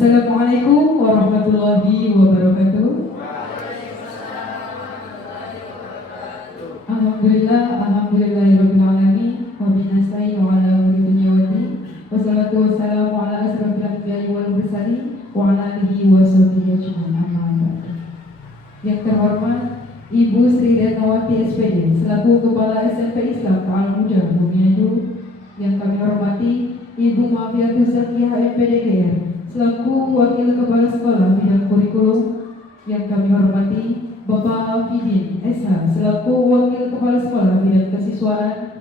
Assalamualaikum warahmatullahi wabarakatuh. Alhamdulillahirabbil alamin wa binasta'in wa ala umuri dunya waddin. Wassalatu wassalamu ala asrofil anbiya'i wal mursalin wa ala alihi wa sahbihi ajmain. Amma ba'd. Yang terhormat Ibu Sri Retnawati SPD selaku Kepala SMP Islam Ta'al Muda Bumiayu. Yang kami hormati Ibu Mafiatus Zakiyah MPDGR selaku Wakil Kepala Sekolah Bidang Kurikulum. Yang kami hormati Bapak Alfidin SH selaku Wakil Kepala Sekolah Bidang Kesiswaan,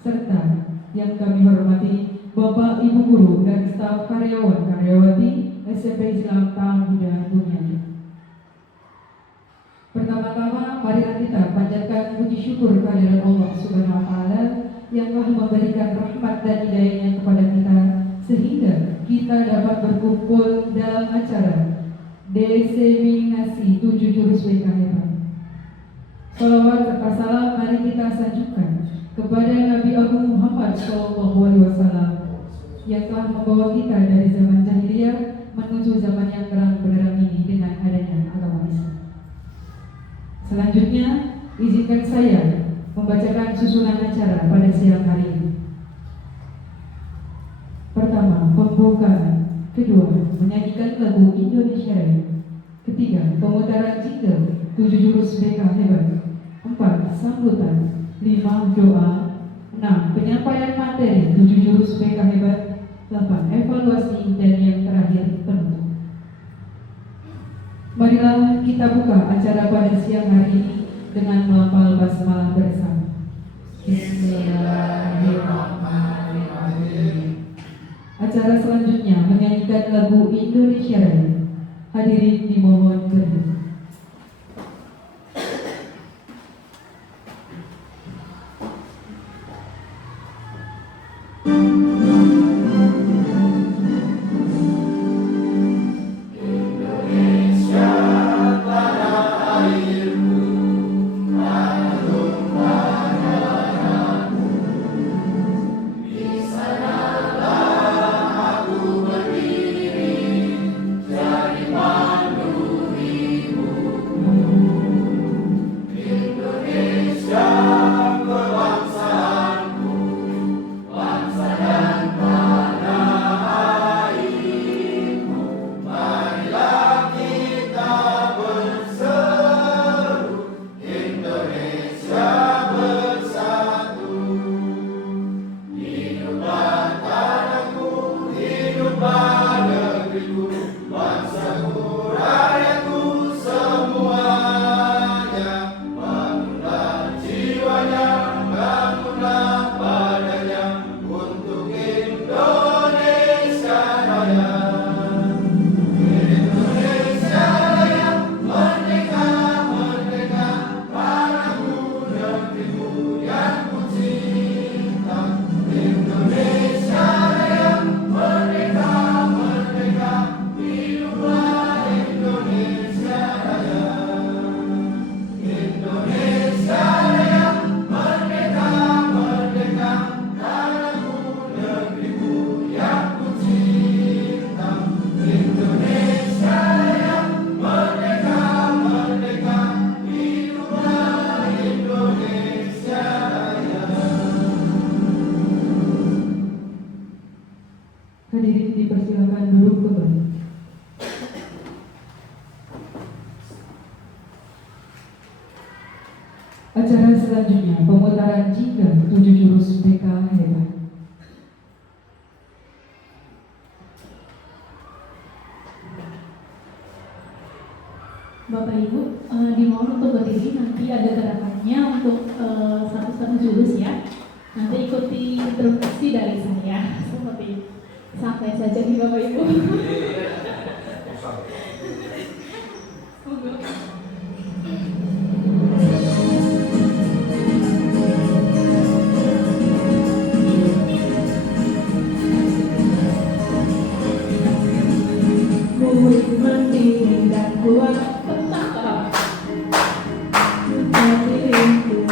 serta yang kami hormati Bapak Ibu Guru dan staf karyawan karyawati SMP Islam Ta'al Muda Bumiayu. Pertama-tama marilah kita panjatkan puji syukur kehadirat Allah Subhanahu wa taala yang telah memberikan rahmat dan hidayahnya kepada kita sehingga kita dapat berkumpul dalam acara Deseminasi 7 Jurus BKH. Salawat serta salam mari kita sanjungkan kepada Nabi Agung Muhammad SAW yang telah membawa kita dari zaman jahiliyah menuju zaman yang terang benderang ini dengan adanya agama Islam. Selanjutnya, izinkan saya membacakan susunan acara pada siang hari ini. Pertama, pembukaan. Kedua, menyanyikan lagu Indonesia Raya. Ketiga, pemutaran jingle 7 Jurus BK Hebat. 4, sambutan. 5, doa. 6, penyampaian materi 7 Jurus BK Hebat. 8, evaluasi. Dan yang terakhir, penutup. Marilah kita buka acara pada siang hari ini dengan melafal basmalah bersama. Bismillahirrahmanirrahim. Acara selanjutnya menyanyikan lagu Indonesia Raya. Hadirin dimohon berdiri. Hadirin dipersilakan duduk kembali. Acara selanjutnya pemutaran jingle 7 Jurus BK Hebat. Bapak Ibu, dimohon untuk berdiri, nanti ada gerakannya untuk satu-satu jurus ya. Nanti ikuti instruksi dari saya seperti itu. Santai saja nih Bapak Ibu. Mulut mendingin dan kuat tetap diriku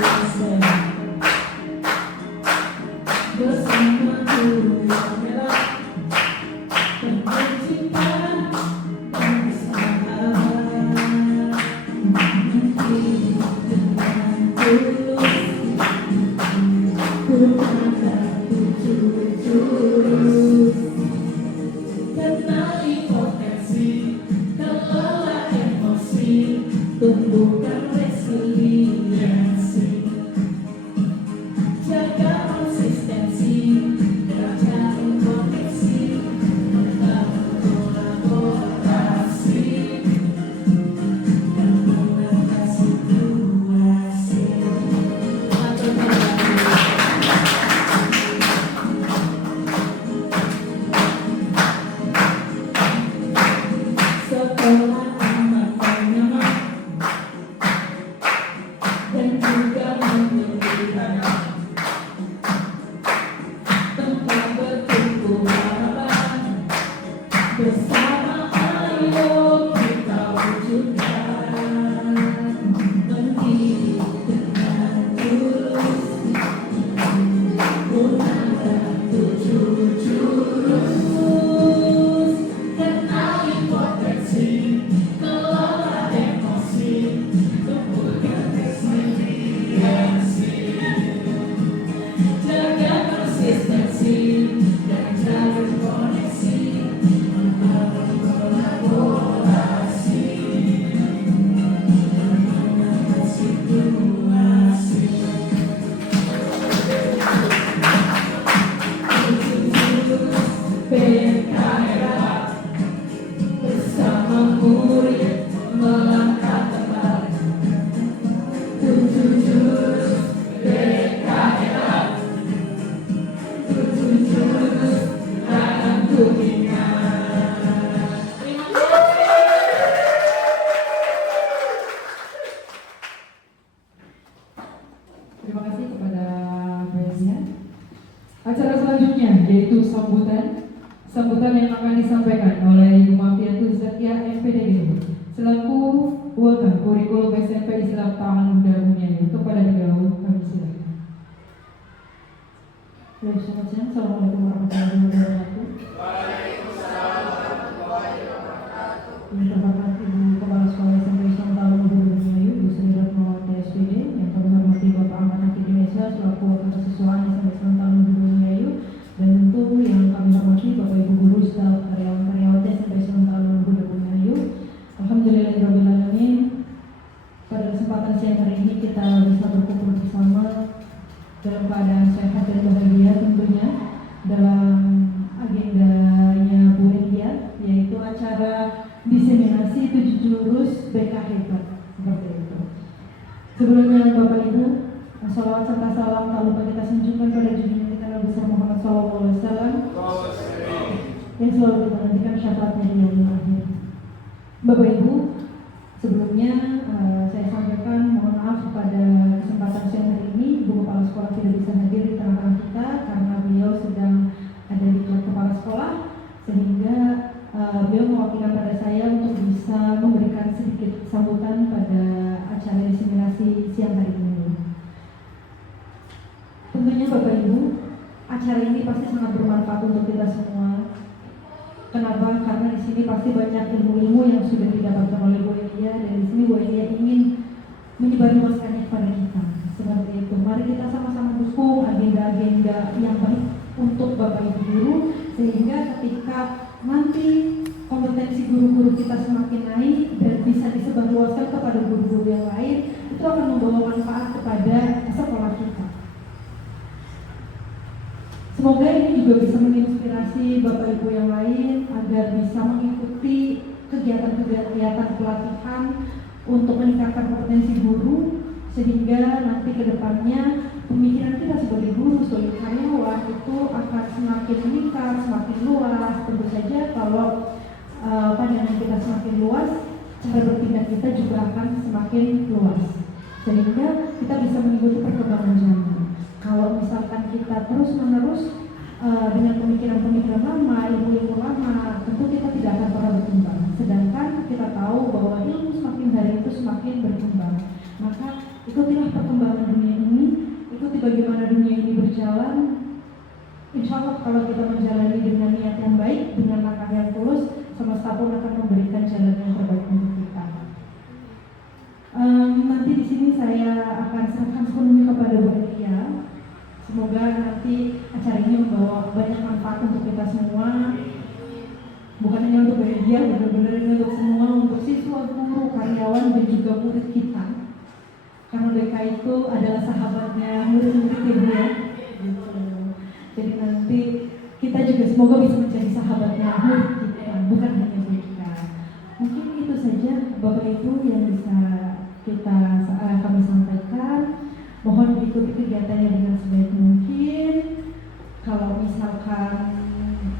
bersama guru yang merah penuh cinta. tumbuhkan resiliensi, jaga konsistensi, kerjain koneksi, membangun kolaborasi, dan mengatasi situasi. Sekolah aman dan nyaman, dan juga menyenangkan, tempat bertumbuh harapan, bersama ayo kita wujudkan, mendidik dengan tulus, gunakan 7 jurus, kenali potensi, kelola emosi, tumbuhkan resiliensi, jaga konsistensi, dan jalin koneksi, membangun kolaborasi, dan mengatasi situasi. PKRA bersama murid melangkah tepat. 7 jurus PKRA, 7 jurus akan ku ingat. Terima kasih kepada Presiden. Acara selanjutnya yaitu sambutan yang akan disampaikan oleh Ibu Mafiatul Zakia MPDG selaku Wakil Kurikulum SMP Islam Taman Muda Bunyai. Kepada beliau kami silakan. Baik, selamat siang. Assalamualaikum warahmatullahi wabarakatuh. Yang terhormat Ibu Kepala Sekolah SMP Islam Taman Muda Bunyai, Ibu Sri Ratnawati SPD, yang kami hormati Bapak Ahmad Hafidh Indonesia selaku Wakil Kesiswaan SMP Islam Taman Muda Bunyai, dan tentu yang kami hormati Bapak Ibu guru, staf, karyawan-karyawati SMP Islam Taman Muda Bunyai. Alhamdulillahirrahmanirrahim. Pada kesempatan siang hari ini kita bisa berkumpul bersama dalam keadaan sehat dan bahagia tentunya dalam agendanya Bu Elia, yaitu acara diseminasi 7 jurus BK Hebat seperti itu. Sebelumnya Bapak Ibu, salawat serta salam tak lupa kita sanjungkan pada junjungan kita Nabi besar Muhammad SAW yang selalu kita nantikan syafaatnya di yaumil akhir. Bapak Ibu, sebelumnya saya sampaikan mohon maaf pada kesempatan siang hari ini Ibu Kepala Sekolah tidak bisa hadir di tengah-tengah kita karena beliau sedang ada di kepala sekolah, sehingga beliau mewakilkan pada saya untuk bisa memberikan sedikit sambutan pada acara diseminasi siang hari ini. Tentunya Bapak Ibu, acara ini pasti sangat bermanfaat untuk kita semua. Kenapa? Karena di sini pasti banyak ilmu-ilmu yang sudah didapatkan oleh Bu Elia, dan di sini Bu Elia ingin menyebarluaskannya kepada kita. Seperti itu. Mari kita sama-sama dukung agenda-agenda yang baik untuk Bapak Ibu guru, sehingga ketika nanti kompetensi guru-guru kita semakin naik dan bisa disebarluaskan kepada guru-guru yang lain, itu akan membawa manfaat kepada sekolah kita. Semoga ini juga bisa menginspirasi Bapak Ibu yang lain agar bisa mengikuti kegiatan-kegiatan pelatihan untuk meningkatkan kompetensi guru, sehingga nanti ke depannya pemikiran kita sebagai guru, sebagai karyawan itu akan semakin meningkat, semakin luas. Tentu saja kalau pandangan kita semakin luas, cara berpindah kita juga akan semakin luas, sehingga kita bisa mengikuti perkembangan zaman. Kalau misalkan kita terus-menerus dengan pemikiran-pemikiran lama, ilmu-ilmu lama, tentu kita tidak akan pernah berkembang. Sedangkan kita tahu bahwa ilmu semakin hari itu semakin berkembang. Maka ikutilah perkembangan dunia ini, ikuti bagaimana dunia ini berjalan. Insya Allah kalau kita menjalani dengan niat yang baik, dengan langkah yang tulus, semesta pun akan memberikan jalan yang terbaik untuk kita. Nanti di sini saya akan serahkan sepenuhnya kepada Bu Elia. Semoga nanti acara ini membawa banyak manfaat untuk kita semua, bukan bukan hanya untuk media, benar-benar ini untuk semua, untuk siswa, guru, karyawan, dan juga murid kita. Karena mereka itu adalah sahabatnya murid-murid ibu ya. Gitu. Jadi nanti kita juga semoga bisa menjadi sahabatnya murid kita, bukan hanya mereka. Mungkin itu saja Bapak Ibu yang bisa kami sampaikan. Mohon diikuti kegiatannya dengan sebaik mungkin. Kalau misalkan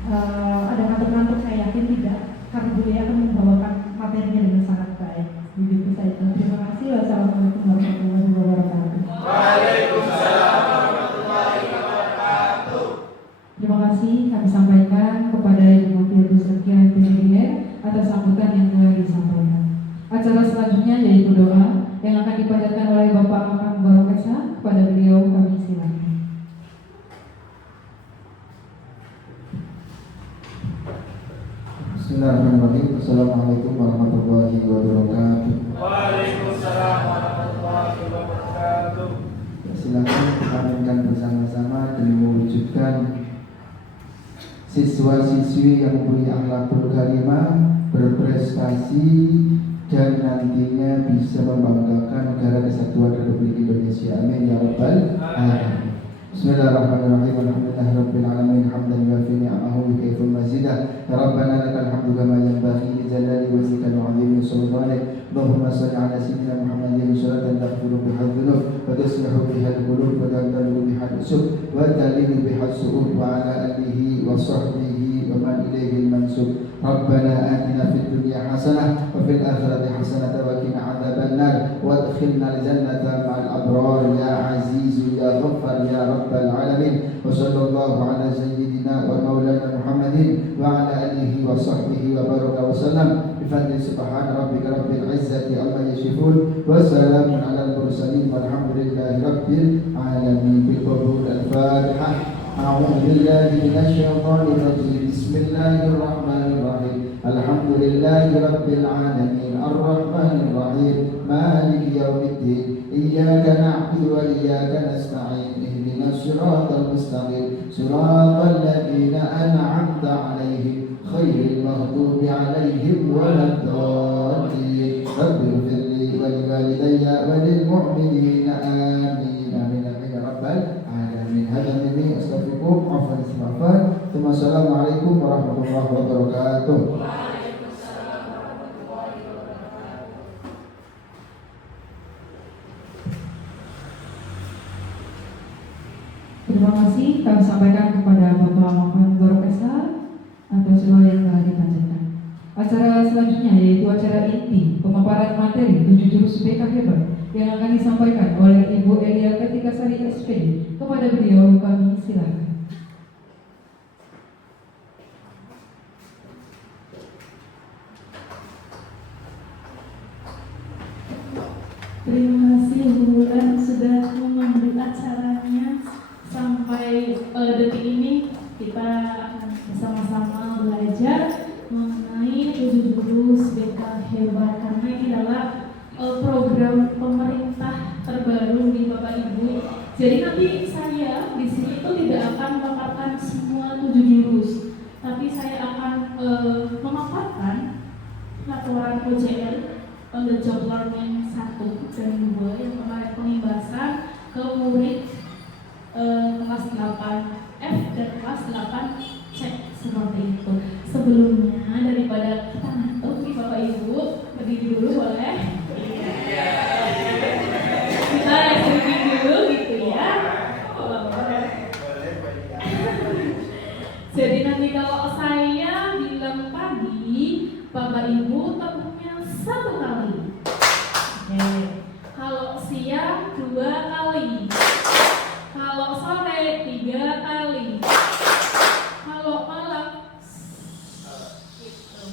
ada ngantuk-ngantuk, saya yakin tidak, karena beliau akan membawakan materinya dengan sangat baik. Begitu saja. Terima kasih. Wassalamualaikum warahmatullahi wabarakatuh. Waalaikumsalam warahmatullahi wabarakatuh. Terima kasih kami sampaikan kepada Ibu Wakil Sekjen PDIR atas sambutan yang telah disampaikan. Acara selanjutnya yaitu doa yang akan dipanjatkan oleh Bapak Akang Barokesa. Kepada beliau kami silakan. Bismillahirrahmanirrahim. Assalamualaikum warahmatullahi wabarakatuh. Waalaikumsalam warahmatullahi wabarakatuh. Silakan kita mainkan bersama-sama demi mewujudkan siswa-siswi yang punya akhlakul karimah, berprestasi, dan nantinya bisa membanggakan negara kesatuan Republik Indonesia. Amin ya rabbal alamin. Bismillahirrahmanirrahim. Alhamdulillahirabbil alamin hamdan yuafi ni'amahu wa kayfa mazidah. Ya rabbana lakal hamdu kama yanbaghi li jalali wajhika wa 'azimi sultanik. Allahumma shalli ala sayyidina Muhammadin salatan taghfiru biha dhunub wa tuslihu biha al-qulub wa tantalu biha al-usub wa talinu biha as-su'ub wa ala alihi wa sahbihi wa man ilayhi al-mansub. Rabbana atina fid dunya hasanah wa fil akhirati hasanah wa qina adzabannar wa adkhilna al-jannata ma'al abrar ya aziz ya ghaffar ya rabbal alamin. Wa sallallahu ala sayyidina wa maulana Muhammadin wa ala alihi wa sahbihi wa baraka wa sallam. Bi fadli subhana rabbika rabbil izzati amma yasifun wa salamun ala al-mursalin walhamdulillahi rabbil alamin. Bil qabul al-fatihah. أعوذ بالله من الشيطان الرجيم. بسم الله الرحمن الرحيم. الحمد لله رب العالمين الرحمن الرحيم مالك يوم الدين إياك نعبد وإياك نستعين اهدنا الصراط المستقيم صراط الذين أنعمت عليهم خير المغضوب عليهم ولا الضالين رب اغفر لي ولوالدي وللمؤمنين آمين آمين آمين يا رب العالمين. هذا مني أستغفركم عفوا استغفار ثم السلام عليكم ورحمة الله وبركاته. Terima kasih kami sampaikan kepada Bapak Akang Barokesa atas doa yang telah dipanjatkan. Acara selanjutnya yaitu acara inti pemaparan materi 7 jurus BK Hebat yang akan disampaikan oleh Ibu Elia Ketikasari SPD. Kepada beliau kami silakan. Terima kasih Bu Wulan sudah mengambil acaranya sampai detik ini. Kita akan bersama-sama belajar mengenai 7 jurus BK Hebat, karena ini adalah program pemerintah terbaru di Bapak Ibu. Jadi nanti saya di sini itu tidak akan memaparkan semua 7 jurus, tapi saya akan memaparkan laporan OJL on the job learning 1 dan 2 yang kemarin pengimbasan ke murid kelas 8F dan kelas 8C seperti itu. Sebelumnya daripada kita ngantuk nih Bapak Ibu, berdiri dulu boleh? Kita stretching dulu gitu ya. Jadi nanti kalau saya bilang pagi, Bapak Ibu tepuknya 1 kali. Oke. Kalau siang 2 kali. Kalau sore 3 kali. Kalau malam gitu.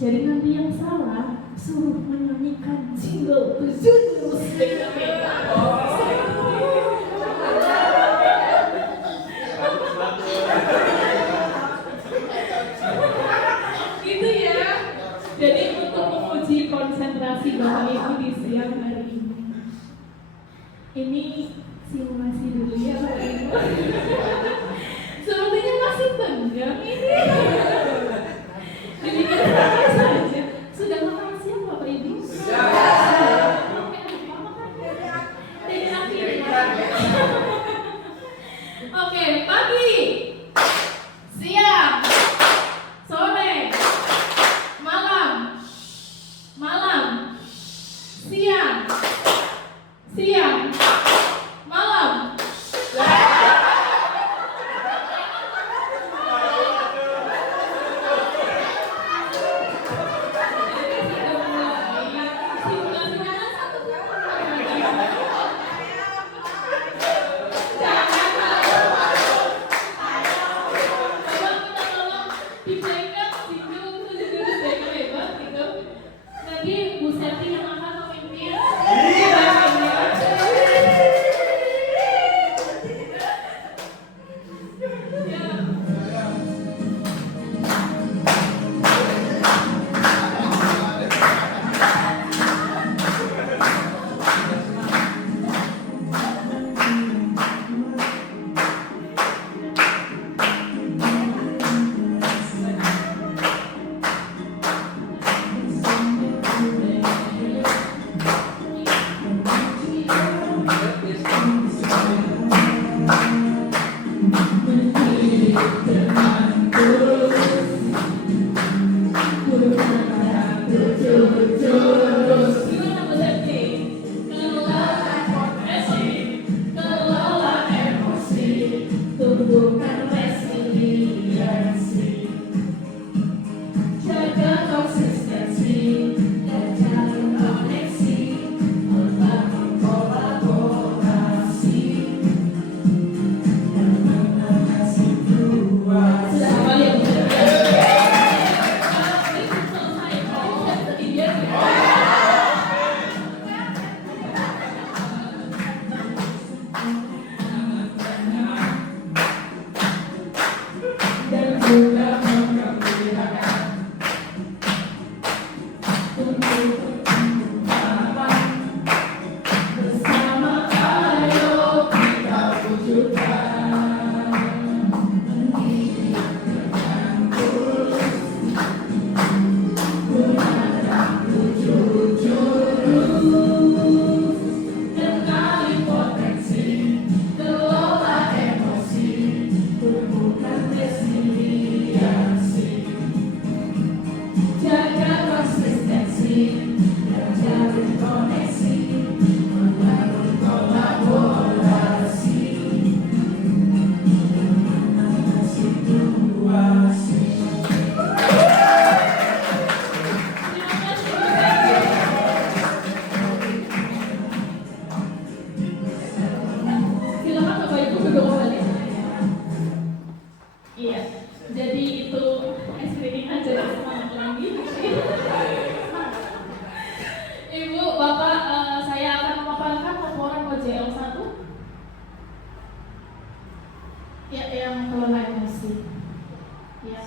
Jadi nanti yang salah suruh menyanyikan jingle 7 jurus beda-beda. Gitu ya. Jadi untuk menguji konsentrasi Bapak Ibu di siang hari ini. Ini simulasi dulu ya Bapak Ibu. Sepertinya masih tegang ini. Jadi jurus. Gimana Bu Septi? Kelola emosi, kelola emosi, tumbuhkan resiliensi, jaga konsistensi dan jalin koneksi, membangun kolaborasi dan mengatasi fluasi. Sudah hafal ya Bu Septi? Ini selesai, kalau saya sedih dia dan juga mengembirakan untuk perkembangan bersama, ayo kita wujudkan pendidikan yang lurus, gunakan 7 jurus, kenali potensi, kelola emosi, tumbuhkan resiliensi, jaga konsistensi dan jalin koneksi, membangun kolaborasi dan mengatasi fluasi. Terima kasih Bu Septi. Silakan Bapak Ibu duduk kembali. Iya, jadi itu screening aja ya, semangat lagi. Ibu, Bapak, saya akan memaparkan laporan OJL 1 ya, yang kelola emosi. Ya.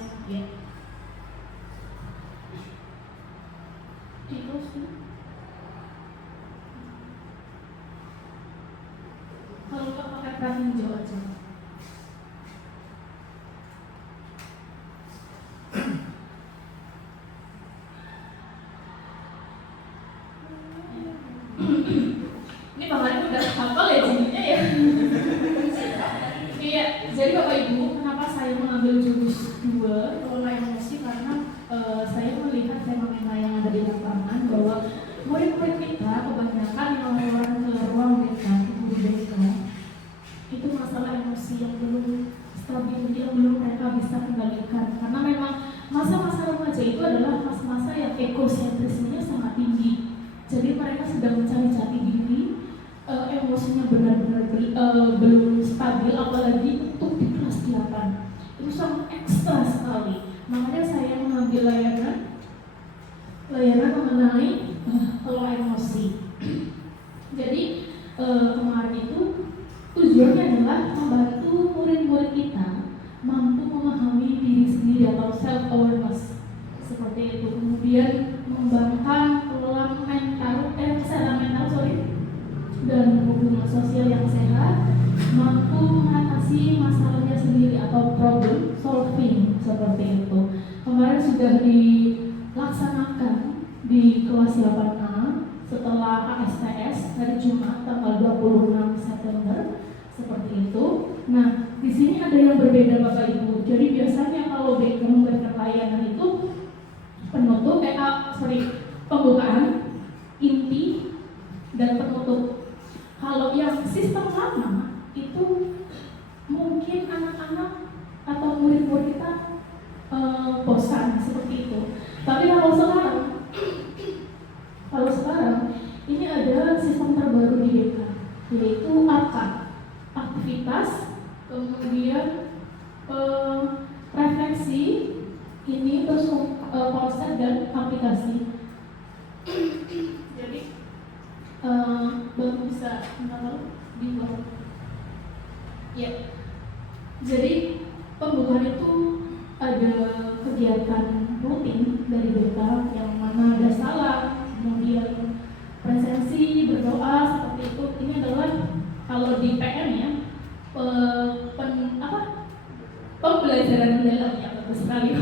Terus, kalau Pak pakai peran hijau aja. Ini Pak Mari udah hafal ya jadinya ya. Iya, jadi Bapak Ibu, kenapa saya mengambil jurus 2 kelola emosi, karena saya melihat fenomena yang ada di lapangan bahwa murid-murid kita kebanyakan yang laporan ke ruang BK, ke guru BK, itu masalah emosi yang belum stabil, yang belum mereka bisa kendalikan. Karena memang masa-masa remaja itu adalah masa-masa yang egosentrismenya sangat tinggi. Jadi mereka sedang mencari jati diri, emosinya benar-benar belum stabil, apalagi untuk di kelas 8 itu sangat ekstra sekali. Makanya saya mengambil layanan mengenai kelola emosi. Jadi kemarin itu tujuannya adalah membantu murid-murid kita mampu memahami diri sendiri atau self awareness seperti itu. Kemudian mengembangkan kelola kesehatan mental dan hubungan sosial yang sehat, mampu mengatasi masalahnya sendiri atau problem solving seperti itu. Kemarin sudah dilaksanakan di kelas 8A setelah ASTS hari Jumat tanggal 26 September seperti itu. Nah, di sini ada yang berbeda Bapak Ibu. Jadi biasanya kalau BK memberikan layanan itu pembukaan, inti, dan penutup. Kalau yang sistem lama itu mungkin anak-anak atau murid-murid kita bosan seperti itu. Tapi kalau sekarang ini ada sistem terbaru di BK, yaitu AKA, aktivitas, kemudian refleksi, ini terus konsep dan aplikasi. Jadi baru bisa dibuat. Ya. Jadi pembukaan itu ada kegiatan rutin dari BK yang mana ada salam, kemudian presensi, berdoa seperti itu. Ini adalah kalau di PM ya pembelajaran mendalam yang bagus sekali.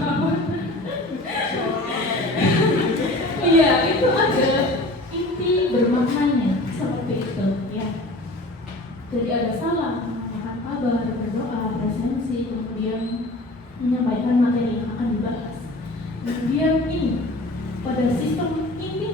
Iya, itu ada inti bermaknanya seperti itu ya. Jadi ada salam, menanyakan kabar, berdoa, presensi, kemudian menyampaikan materi yang akan dibahas. Kemudian ini pada sistem inti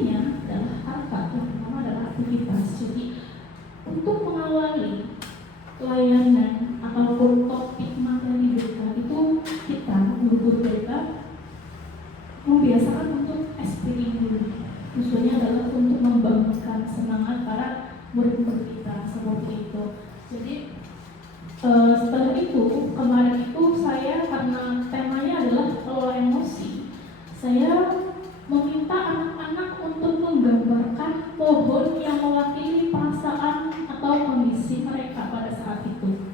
Setelah itu, kemarin itu saya karena temanya adalah kelola emosi, saya meminta anak-anak untuk menggambarkan pohon yang mewakili perasaan atau kondisi mereka pada saat itu.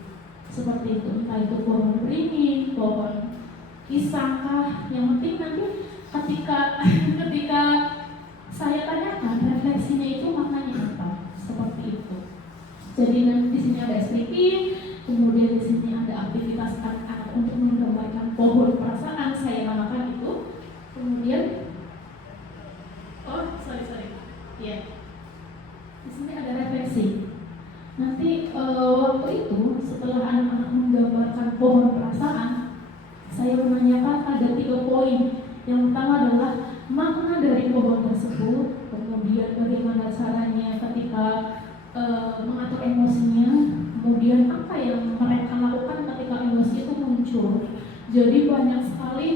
Seperti itu, entah itu pohon beringin, pohon pisang kah, yang penting nanti ketika saya tanyakan refleksinya itu maknanya apa, seperti itu. Jadi nanti di sini ada SPP, kemudian di sini ada aktivitas anak-anak untuk menggambarkan pohon perasaan, saya namakan itu. Kemudian, ya, di sini ada refleksi. Nanti waktu itu setelah anak-anak menggambarkan pohon perasaan, saya menanyakan ada 3 poin. Yang pertama adalah makna dari pohon tersebut, kemudian bagaimana caranya ketika mengatur emosinya, kemudian apa yang mereka lakukan ketika emosi itu muncul. Jadi banyak sekali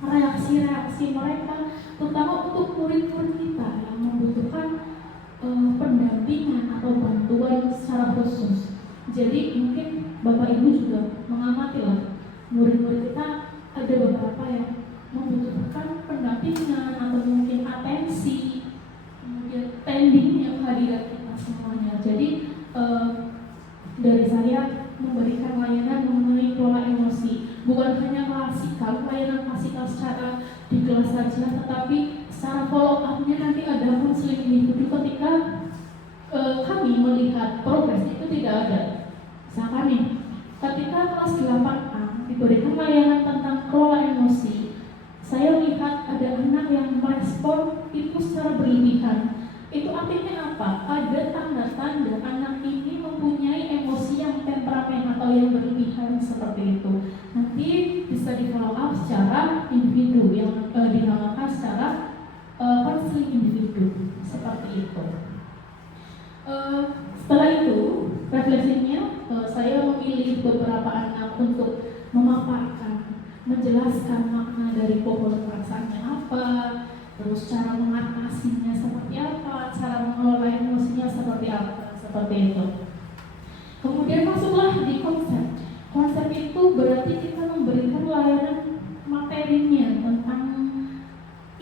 reaksi-reaksi mereka, terutama untuk murid-murid kita yang membutuhkan pendampingan atau bantuan secara khusus. Jadi mungkin Bapak Ibu juga mengamati lah, murid-murid kita ada beberapa yang membutuhkan pendampingan atau mungkin atensi, kemudian tendingnya kehadiran kita semuanya. Jadi dari saya memberikan layanan mengenai kelola emosi, bukan hanya klasikal, layanan klasikal secara di kelas saja, tetapi secara follow up-nya nanti ada konseling individu ketika kami melihat progres itu tidak ada. Misalkan nih, ketika kelas 8A diberikan layanan tentang kelola emosi, saya lihat ada anak yang merespon itu secara berlebihan. Itu artinya apa? Ada tanda-tanda anak ini mempunyai emosi yang temperamen atau yang berlebihan seperti itu. Nanti bisa di follow up secara individu yang dinamakan secara konseling individu seperti itu. Setelah itu refleksinya saya memilih beberapa anak untuk memaparkan, menjelaskan makna dari pohon perasaannya apa, terus cara mengatasinya seperti apa, cara mengelola emosinya seperti apa, seperti itu. Kemudian masuklah di konsep. Konsep itu berarti kita memberikan layanan materinya tentang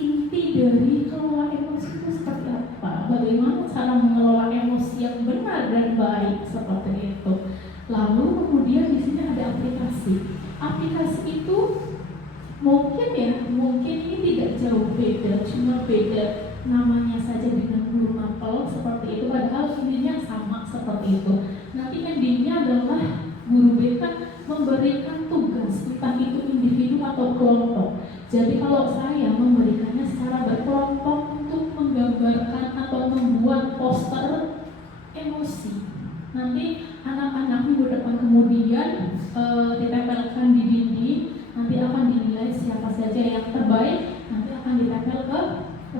inti dari kelola emosi itu seperti apa, bagaimana cara mengelola emosi yang benar dan baik seperti itu. Lalu kemudian di sini ada aplikasi. Aplikasi itu mungkin ini tidak jauh beda, cuma beda namanya saja dengan guru mapel seperti itu, padahal intinya sama seperti itu. Nanti endingnya adalah guru BK memberikan tugas, entah itu individu atau kelompok. Jadi kalau saya memberikannya secara berkelompok untuk menggambarkan atau membuat poster emosi. Nanti anak-anak minggu depan kemudian ditempelkan di dinding, nanti akan dinilai siapa saja yang terbaik, nanti akan ditempel ke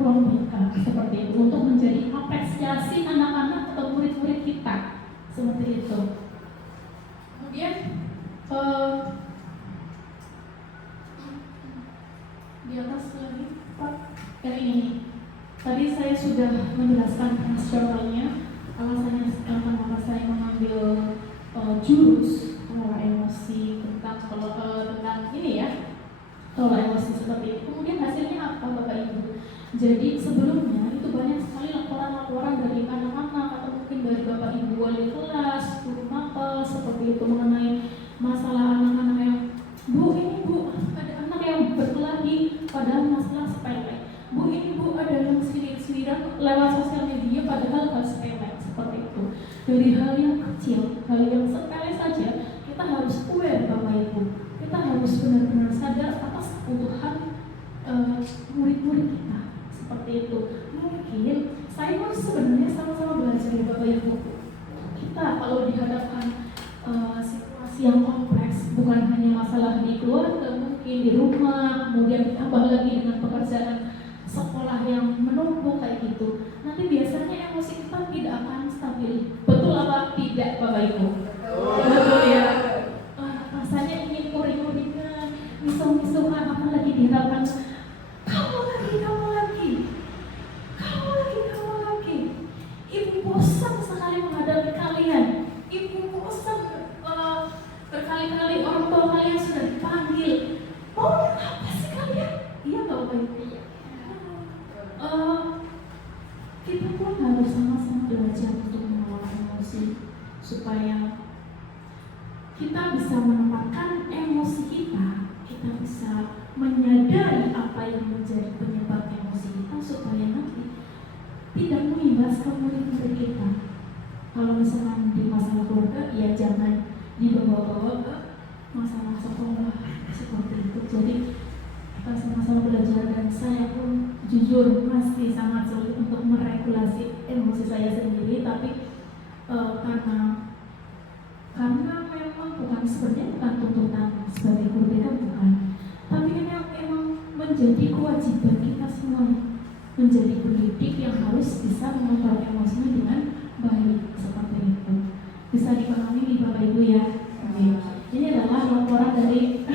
ruang BK seperti itu untuk menjadi apresiasi anak-anak atau murid-murid kita seperti itu. Kemudian di atas lagi Pak, yang ini tadi saya sudah menjelaskan fungsionalnya, alasannya kenapa saya mengambil jurus kelola emosi tentang ini ya, kelola emosi seperti itu. Kemudian hasilnya apa Bapak Ibu? Jadi sebelumnya itu banyak sekali laporan-laporan dari anak-anak atau mungkin dari Bapak Ibu wali kelas, guru mapel seperti itu mengenai masalah anak-anak yang Bu, ada anak yang berkelahi padahal masalah sepele. Bu, ada yang sirik-sirikan lewat sosial media padahal hal sepele seperti itu. Dari hal yang kecil, hal yang sepele saja kita harus aware Bapak Ibu. Kita harus benar-benar sadar atas kebutuhan murid-murid kita seperti itu. Mungkin saya harus sebenarnya sama-sama belajar ya Bapak Ibu. Kita kalau dihadapkan situasi yang kompleks, bukan hanya masalah di keluarga, mungkin di rumah, kemudian ditambah lagi dengan pekerjaan sekolah yang menumpuk kayak gitu, nanti biasanya emosi kita tidak akan stabil. Betul apa tidak Bapak Ibu? Betul ya. Rasanya ingin uring-uringan, misuh-misuhan, apalagi dihadapkan kamu lagi. Ibu bosan sekali menghadapi kalian. Ibu bosan supaya kita bisa menempatkan emosi kita bisa menyadari apa yang menjadi penyebab emosi kita supaya nanti tidak mengimbas ke murid-murid kita. Kalau misalnya di masalah keluarga, ya jangan dibawa-bawa ke masalah sekolah seperti itu. Jadi kita sama-sama belajar, dan saya pun jujur masih sangat sulit untuk meregulasi emosi saya sendiri, tapi karena memang bukan sebenarnya bukan tuntutan sebagai guru BK, bukan, tapi ini memang menjadi kewajiban kita semua menjadi pendidik yang harus bisa mengontrol emosinya dengan baik, seperti itu. Bisa dipahami nih Bapak Ibu ya? Oke. Ini adalah laporan dari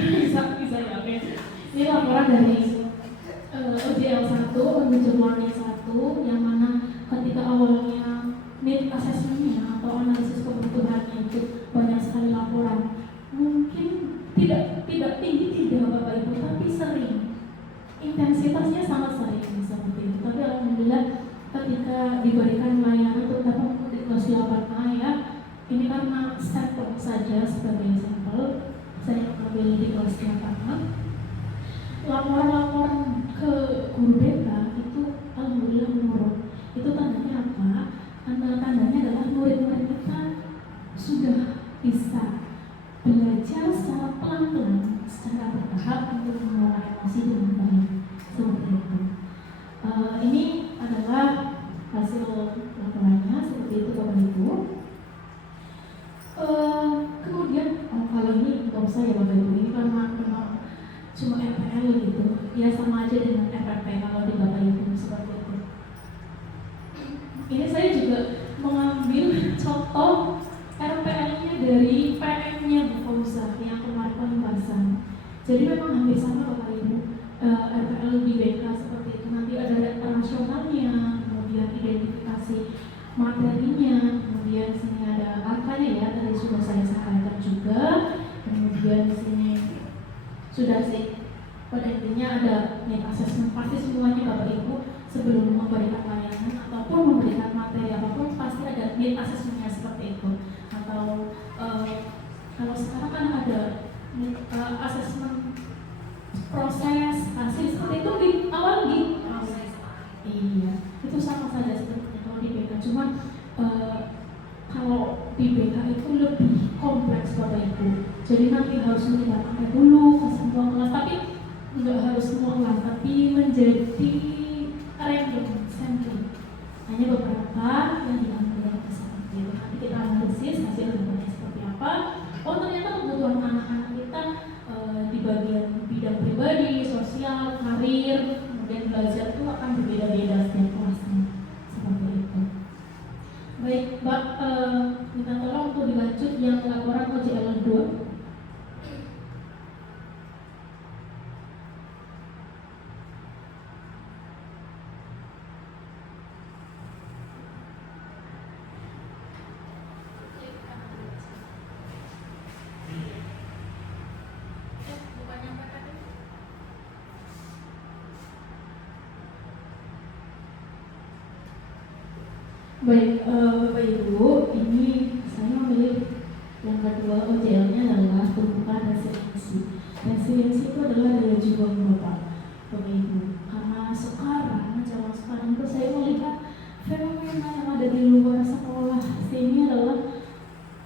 Ini laporan dari OJL 1 menuju warning 1, yang mana ketika awalnya need assessment-nya atau analisis kebutuhannya itu banyak sekali laporan. Mungkin tidak tinggi Bapak Ibu, tapi sering. Intensitasnya sangat sering seperti itu. Tapi alhamdulillah ketika diberikan layanan terutama di kelas 8A ya, ini karena sampel saja sebagai sampel, saya mengambil di kelas 8A. Laporan-laporan ke guru BK itu alhamdulillah menurun. Itu tandanya apa? Tandanya adalah murid-murid kita sudah bisa belajar secara pelan-pelan, secara bertahap untuk mengelola emosi dengan baik, seperti itu. Ini adalah hasil laporannya, seperti itu Bapak Ibu. Kemudian kalau ini nggak usah ya Bapak Ibu, ini karena memang cuma RPL gitu, ya sama aja dengan FRP kalau di Bapak Ibu seperti itu. Ini saya juga mengambil contoh RPL-nya dari PM-nya Bu Fauza yang kemarin pembahasan. Jadi memang hampir sama Bapak Ibu, RPL di BK seperti itu. Nanti ada rasionalnya, kemudian identifikasi materinya, kemudian di sini ada angkanya ya, tadi sudah saya sampaikan juga. Kemudian di sini sudah sih, pada intinya ada assessment, pasti semuanya Bapak Ibu sebelum memberikan layanan ataupun memberikan materi apapun pasti ada assessment-nya seperti itu. Atau kalau sekarang kan ada assessment proses hasil seperti itu di awal di proses. Iya, itu sama saja seperti kalau di BK, cuma kalau di BK itu lebih kompleks Bapak Ibu. Jadi nanti harus melibatkan dulu ke semua kelas, tapi nggak harus semua kelas, tapi menjadi random sampling. Hanya beberapa yang diambil seperti itu. Nanti kita analisis hasil datanya seperti apa. Oh ternyata kebutuhan anak-anak kita di bagian bidang pribadi, sosial, karir, kemudian belajar itu akan berbeda-beda setiap kelasnya, seperti itu. Baik, Mbak, minta tolong untuk dilanjut yang laporan OJL 2. Baik, Bapak Ibu, ini saya memilih yang kedua OJL-nya adalah pembukaan resiliensi. Resiliensi itu adalah daya juang Bapak Ibu. Karena sekarang, zaman sekarang itu saya melihat fenomena yang ada di luar sekolah ini adalah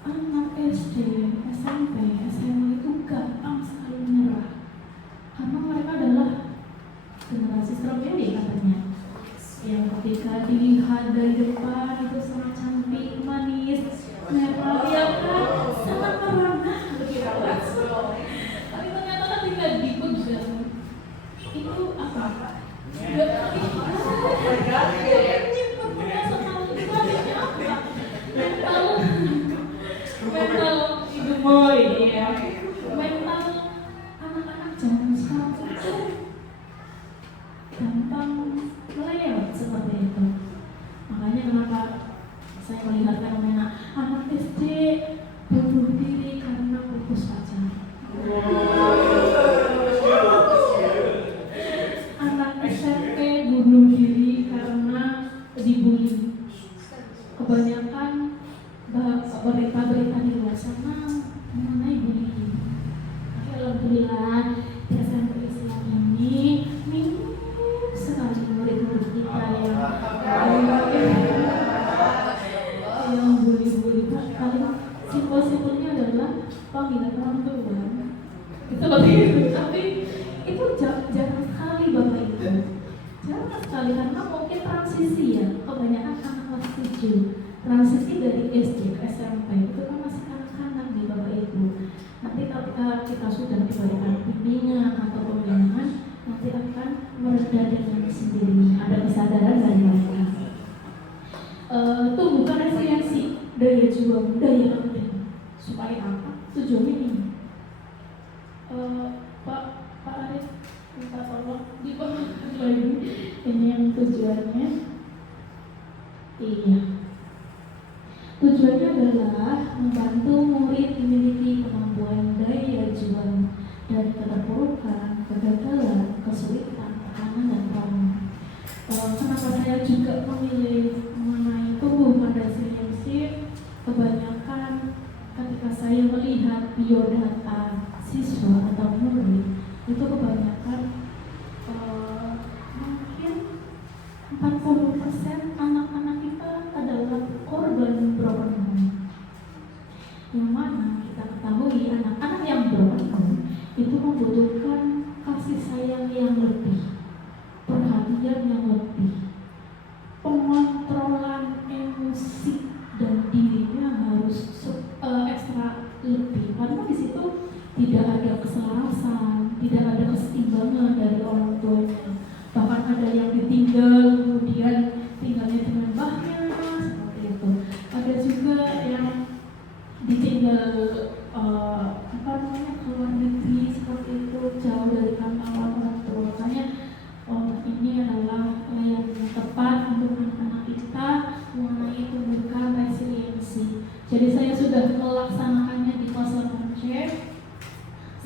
anak SD, SMP, SMA itu gampang sekali menyerah. Karena mereka adalah generasi strawberry katanya, yang ketika dilihat dari depan itu sangat cantik, manis, merah, ya kan, sangat merana begitu. Tapi ternyata ketika dipegang itu apa? Sudah mental ibu boy ya, mental anak-anak zaman sekarang itu gampang melewat seperti itu. Makanya kenapa saya melihat fenomena anak SD bunuh diri karena putus pacar, anak SMP bunuh diri karena dibully. Kebanyakan berita panggilan orang tua seperti itu. Tapi itu jarang sekali Bapak Ibu, jarang sekali karena mungkin transisi ya, kebanyakan anak kelas 7 transisi dari SD ke SMP itu kan masih kanak-kanak nih Bapak Ibu. Nanti ketika kita sudah diberikan bimbingan atau pembinaan, nanti akan mereda dengan sendirinya, ada kesadaran dari mereka. Tumbuhkan resiliensi, daya juang, daya kerja. Supaya apa? Tujuannya ini. Pak Arif minta tolong dibahas lagi. Ini yang tujuannya. Iya. Tujuannya adalah membantu murid memiliki kemampuan daya juang dari keterpurukan, kegagalan, kesulitan, tekanan, dan trauma. Kenapa saya juga memilih mengenai tumbuhan resiliensi? Kebanyakan ketika saya melihat biodata siswa atau murid itu kebanyakan mungkin 40% anak-anak kita adalah korban broken home. Yang mana kita ketahui anak-anak yang broken home itu membutuhkan kasih sayang yang lebih, perhatian yang lebih, pengontrolan emosi dan dirinya harus ekstra lebih, karena di situ tidak ada keselarasan, tidak ada keseimbangan dari orang tuanya. Bahkan ada yang ditinggal, kemudian tinggalnya dengan mbahnya, seperti itu. Ada juga yang ditinggal keluar negeri, seperti itu, jauh dari pantauan orang tua. Makanya ini adalah yang tepat untuk anak-anak kita mengenai tumbuhkan resiliensi. Jadi saya sudah melaksanakannya di kelas 8C.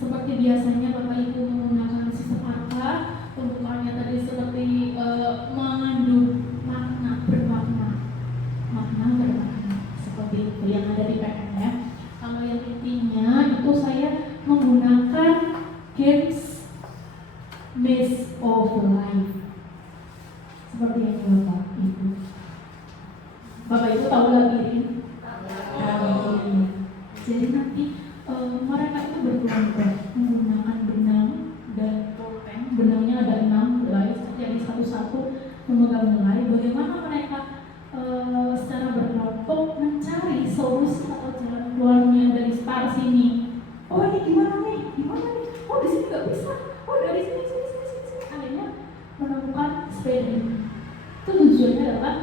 Seperti biasanya Bapak Ibu menggunakan sistem ARPA. Pembukaannya tadi seperti mengandung makna bermakna, seperti itu yang ada di PN ya. Kalau yang intinya itu saya menggunakan games maze of life seperti yang Bapak Ibu. Bapak Ibu tahu labirin? Tahu. Jadi nanti mereka itu berkelompok menggunakan benang dan pulpen. Benangnya ada 6 helai, jadi satu-satu memegang helai. Bagaimana mereka secara berkelompok mencari solusi atau jalan keluarnya dari start sini. Oh ini gimana nih? Oh di sini nggak bisa. Oh dari sini. Akhirnya menemukan sepeda. Itu tujuannya adalah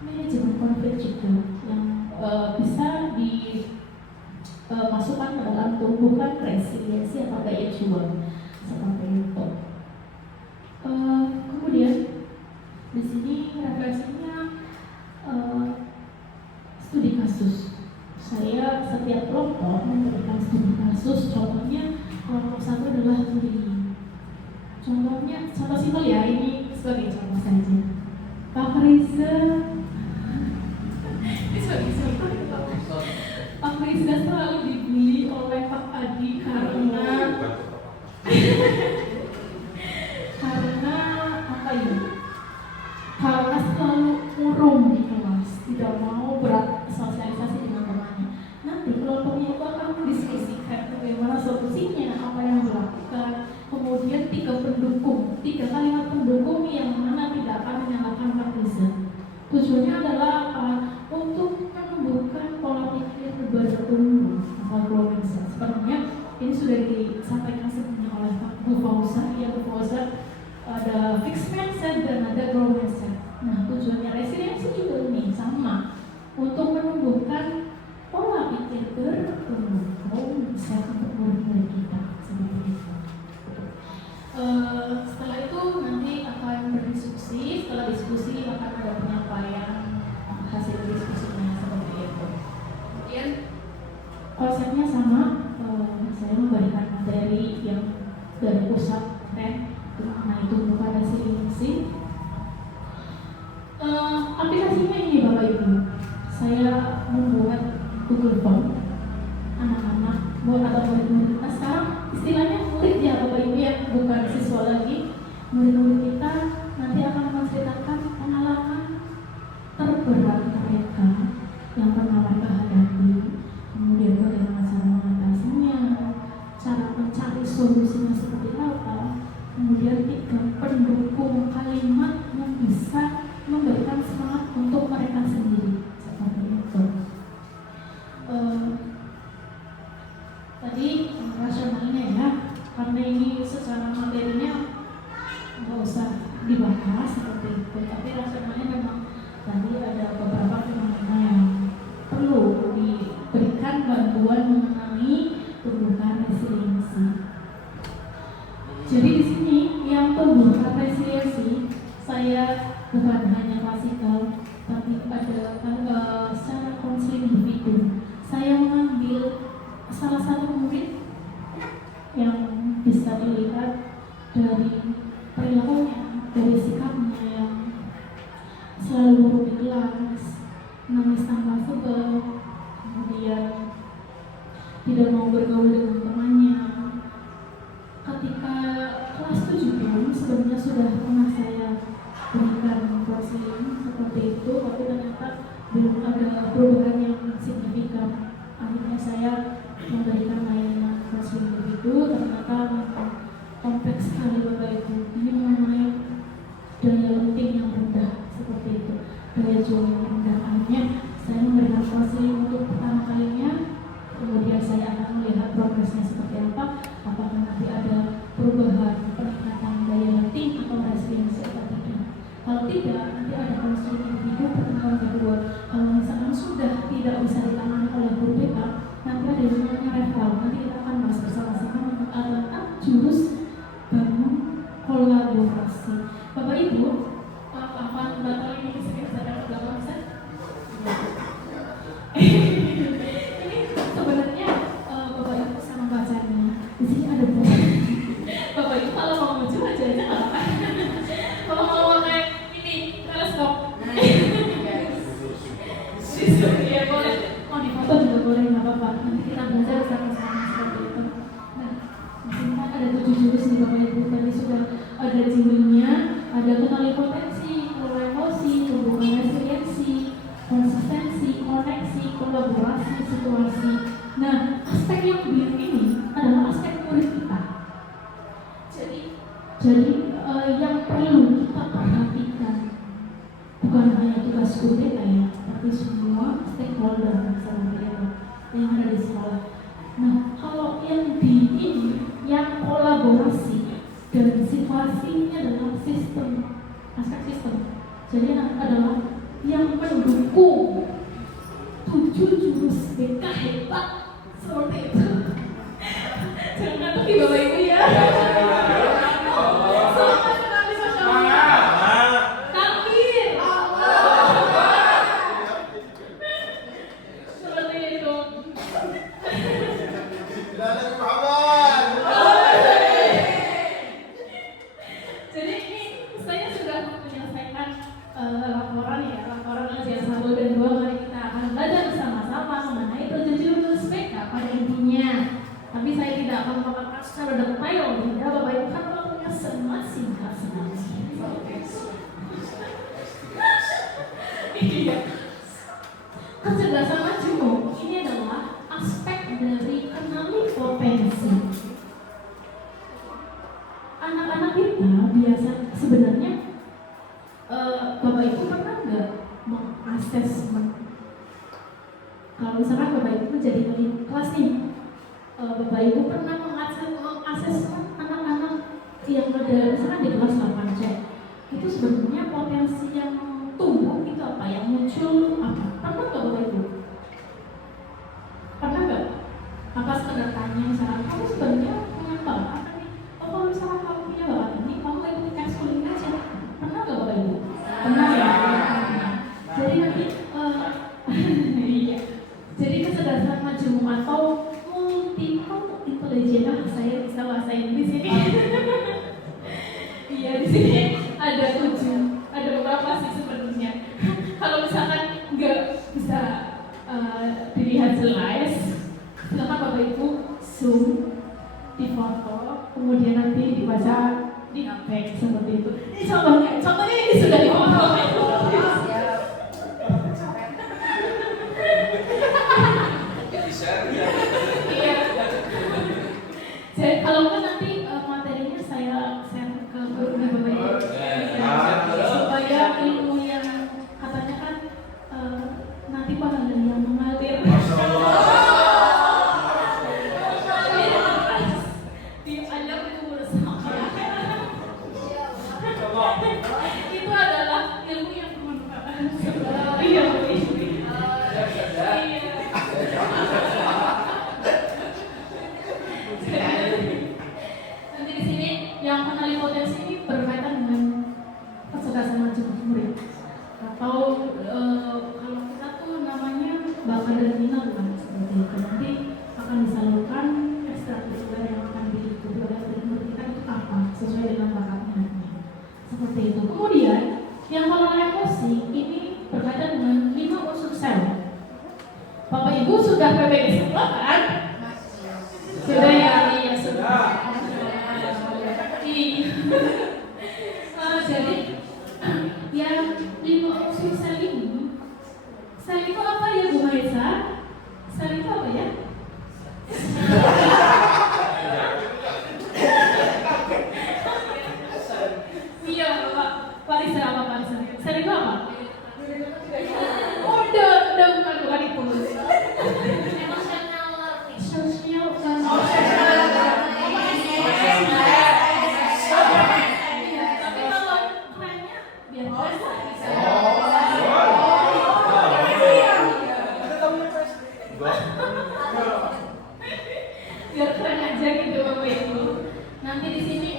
manajemen konflik juga yang bisa dimasukkan ke dalam tumbuhan resiliensi atau daya juang seperti itu. Kemudian di sini referensinya studi kasus. Saya setiap kelompok memberikan studi kasus. Contohnya kelompok 1 adalah bullying. Contohnya, contoh simpel ya, ini sebagai contoh saja. Pak Riza, ini sebagai contoh. Pak Riza selalu dibully oleh Pak Adi karena apa ya? Karena selalu urung di kelas, tidak mau bersosialisasi dengan temannya. Nanti kelompoknya itu akan mendiskusikan bagaimana solusinya, apa yang dilakukan. Kemudian 3 kalimat pendukung yang mana tidak akan menyalahkan Pak Riza. Tujuannya adalah untuk menumbuhkan pola pikir bertumbuh atau growth mindset. Sepertinya ini sudah disampaikan sebelumnya oleh Pak Bu Fauza. Ya Bu Fauza, ada fixed mindset dan ada growth mindset. Nah tujuannya resiliensi juga ini sama, untuk menumbuhkan pola pikir bertumbuh, growth mindset untuk murid-murid kita seperti itu. Setelah itu nanti akan berdiskusi. Setelah diskusi akan ada penyampaian hasil diskusinya seperti itu. Kemudian konsepnya sama, saya memberikan materi yang dari pusat mengenai tumbuhan resiliensi. Aplikasinya ini Bapak Ibu, saya membuat Google Form anak-anak atau murid-murid. Nah sekarang istilahnya murid ya Bapak Ibu ya, bukan siswa lagi. Murid-murid kita nanti akan menceritakan pengalaman terberat mereka yang pernah mereka hadapi, kemudian bagaimana cara mengatasinya, saya bukan hanya klasikal, tapi ada secara konseling individu. Saya mengambil salah satu murid yang bisa dilihat dari perilakunya, dari sikapnya yang selalu buruk di kelas, nangis tanpa sebab, kemudian tidak mau bergaul dengan temannya. Ketika kelas 7 pun sebenarnya sudah pernah saya berikan konseling seperti itu, tapi ternyata belum ada perubahan yang signifikan. Akhirnya saya memberikan layanan konseling itu, ternyata kompleks sekali Bapak Ibu. Ini mengenai daya lenting yang rendah seperti itu, daya juang yang rendah. Akhirnya saya memberikan konseling untuk pertama kalinya, kemudian saya akan melihat progresnya seperti apa, apakah nanti ada perubahan, peningkatan daya lenting atau resiliensi atau tidak. Kalau tidak, nanti ada konseling individu pertemuan kedua. Kalau misalkan sudah tidak bisa ditangani oleh guru BK, nanti ada yang namanya reval. Nanti kita akan bahas bersama-sama tentang jurus bangun kolaborasi. Bapak Ibu, kapan batal ini bisa berapa persen? Ini sebenarnya Bapak Ibu sama bacanya. Di sini ada buku. Bapak Ibu kalau mau maju aja nggak apa-apa. Kalau mau kayak ini teleskop. Ya boleh. Mau difoto juga boleh, nggak apa-apa. Nanti kita belajar sama-sama seperti itu. Nah, di sini kan ada 7 jurus nih Bapak Ibu. Tadi sudah ada jiwanya, ada kenali potensi, kelola emosi, hubungan resiliensi, konsistensi, koneksi, kolaborasi, situasi. Nah, aspek yang biru ini adalah aspek murid kita. Jadi yang perlu kita perhatikan bukan hanya tugas guru kita ya, tapi semua stakeholder yang ada di sekolah. Nah, kalau yang di ini, yang kolaborasi dan situasinya adalah sistem, aspek sistem. Jadi adalah yang mendukung 7 jurus BK hebat seperti itu. Jangan ngantuk di Bapak Ibu ya. Jadi ini saya sudah menyelesaikan laporan ujian 1 dan 2. Mari kita akan belajar bersama-sama mengenai 7 jurus BK pada intinya. Tapi saya tidak akan mengatakan secara detail, tidak Bapak Ibu kan waktunya sangat singkat sekali. Iya. Kecerdasan majemuk ini adalah aspek dari kenali potensi. Anak-anak kita biasa sebenarnya Bapak Ibu pernah nggak mengasesmen? Kalau misalkan Bapak Ibu menjadi wali kelas nih, Bapak Ibu pernah mengasesmen anak-anak yang ada misalkan di kelas 8C itu sebenarnya potensi yang tumbuh itu apa, yang muncul apa? Pernah nggak Bapak Ibu? Pernah nggak? Apa sekedar tanya misalkan kamu sebenarnya punya bakat apa nih? Oh kalau misalkan kamu punya bakat ini, kamu ikut ekskul aja. Pernah nggak Bapak Ibu? Pernah ya? Jadi nanti iya. Jadi kecerdasan majemuk atau multiple intelligence, saya bisa bahasa Inggris ini. Iya, di sini ada 7, ada beberapa sih sebenarnya. Kalau misalkan sama jemaat murid. Atau kalau kita tuh namanya bakat dan minat kan seperti itu. Nanti akan disalurkan ekstrakurikuler yang akan diikuti oleh murid kita itu apa sesuai dengan bakat minatnya. Seperti itu. Kemudian yang kalau emosi ini berkaitan dengan 5 unsur sel. Bapak Ibu sudah PPG sekolah kan? Sudah ya, iya sudah. Jadi yang 5 unsur sel itu apa ya Bu Maisa? Sel itu apa ya? Iya Pak, Parisa apa Parisa? Sel itu apa? Oh, udah bukan itu. Sosial kan? Tapi kalau kerennya biasa. Biar keren aja gitu Bapak Ibu. Nanti di sini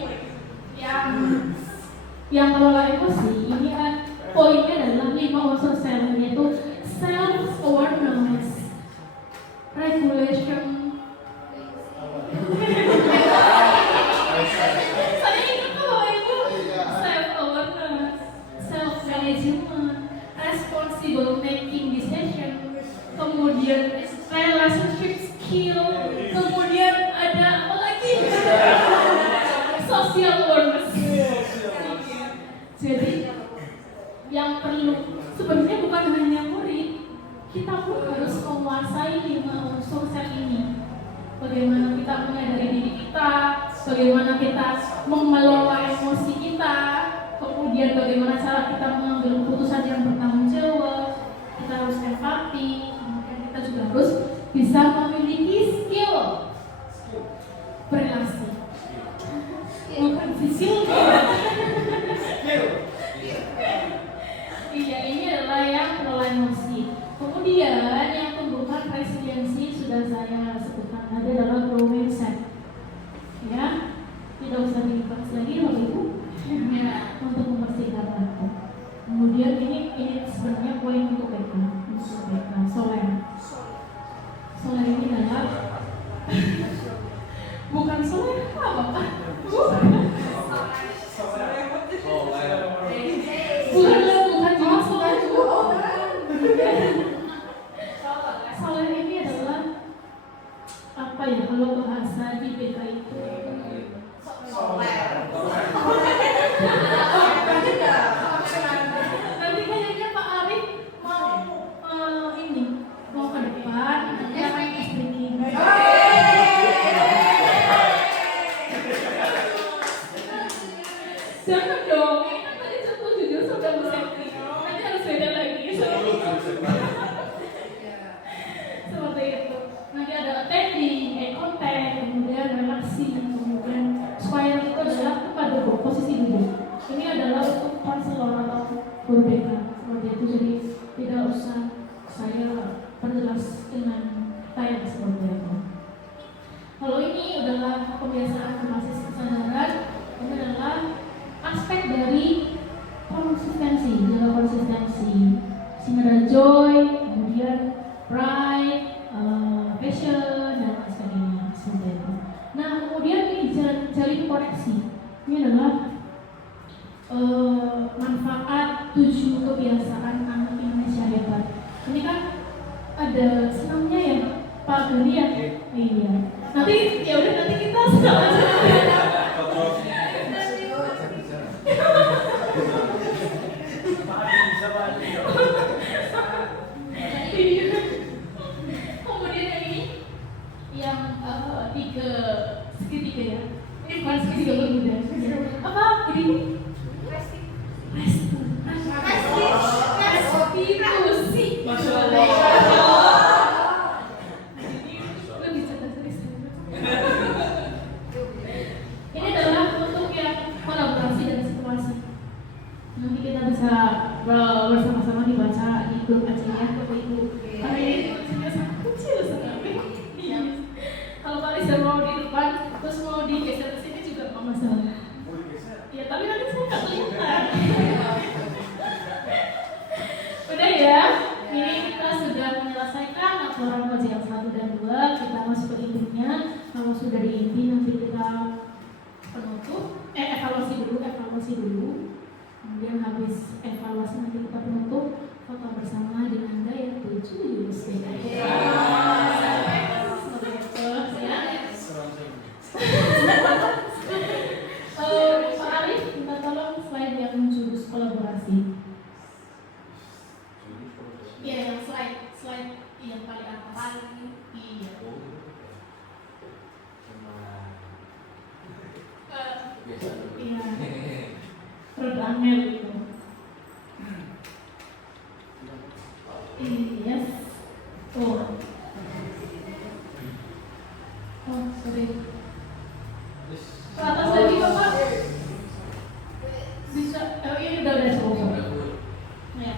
yang kelola emosi ini poinnya adalah 5 unsur sel, yaitu self awareness, regulation. Saya ingat tuh Bapak Ibu, self awareness, self management, responsible making decision, kemudian relationship skill, kemudian ada apa lagi? Social awareness. Jadi yang perlu sebenarnya bukan hanya murid, kita pun harus menguasai 5 unsur sel ini. Bagaimana kita menyadari diri kita, bagaimana kita mengelola emosi kita, kemudian bagaimana cara kita mengambil keputusan yang bertanggung jawab. Kita harus empati, kemudian kita juga harus bisa memiliki skill berrelasi. Bukan skill. Iya, ini adalah yang kelola emosi. Kemudian yang tumbuhkan resiliensi sudah saya sebutkan tadi adalah growth mindset. Ya, tidak usah dibahas lagi Bapak Ibu. Untuk membersihkan hati. Kemudian ini sebenarnya poin untuk BK, soler. Soler ini adalah bukan soler apa Pak? Bukan cuma soler. Soler ini adalah apa ya kalau bahasa di BK itu? Nanti kayaknya Pak Arif mau ke depan yang speaking. Jangan dong, ini kan tadi jujur sudah bersepti. Nanti harus beda lagi. Seperti itu. Nanti ada attending, eye contact, kemudian relaksi, kemudian supaya itu adalah tempat duduk, posisi duduk. Ini adalah untuk konselor atau guru BK seperti itu. Jadi tidak usah saya perjelas dengan detail seperti itu. Kalau ini adalah kebiasaan berbasis kesadaran, ini adalah aspek dari konsistensi, jaga konsistensi. Sini ada joy, kemudian pride, passion, dan lain sebagainya seperti itu. Nah, kemudian ini jalin koneksi. Ini adalah manfaat 7 kebiasaan anak Indonesia hebat. Ini kan ada senamnya ya Pak Gani ya? Iya. Nanti ya udah nanti kita senam aja. Kemudian yang ini yang segitiga ya. Ini bukan segitiga berbeda. Apa? Ini? Restitusi. Masya Allah. Lebih cerdas dari saya. Ini adalah untuk yang kolaborasi dan situasi. Nanti kita bisa bersama-sama dibaca di grup acaranya Bapak Ibu. Karena ini tulisannya sangat kecil sekali. Kalau Pak mau di depan, terus mau digeser ke sini juga nggak masalah. Ya tapi nanti saya nggak kelihatan. evaluasi dulu. Kemudian habis evaluasi nanti kita penutup foto bersama dengan gaya 7 USBK. Seperti itu ya. Pak Arif, minta tolong slide yang jurus kolaborasi. Iya, yang slide yang paling atas. Iya. Iya. Perut angel itu. Yes. Oh, sorry. Ke atas lagi Bapak. Bisa. Oh ini udah cukup. Ya.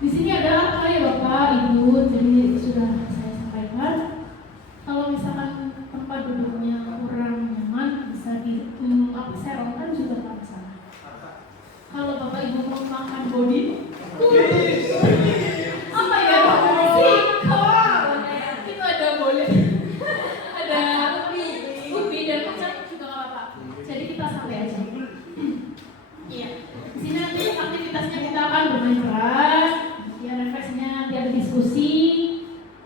Di sini ada apa ya Bapak, Ibu? Jadi sudah saya sampaikan. Kalau misalkan tempat duduknya kurang nyaman, bisa serongkan juga nggak masalah. Kalau Bapak Ibu mau makan body, apa ya? Itu ada boleh, ada ubi dan kacang juga nggak apa-apa. Jadi kita santai aja. Iya. Di sini nanti aktivitasnya kita akan bermain peran. Ya, refleksinya nanti ada diskusi.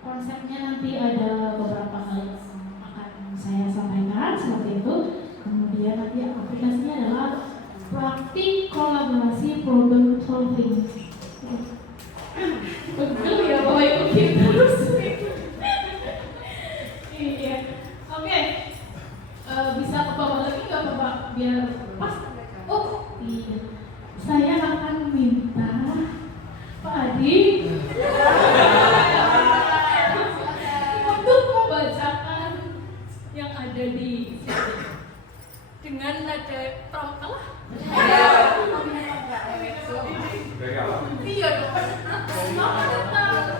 Konsepnya nanti ada beberapa hal yang akan saya sampaikan seperti itu. Kemudian nanti aplikasinya adalah praktik kolaborasi problem solving. Betul ya Bapak Ibu kita terus. Iya. Oke. Bisa ke bawah lagi nggak Bapak biar pas? Oh iya. Saya akan minta Pak Adi untuk membacakan yang ada di sini dengan nada pramuka. Iya dong. Selamat datang.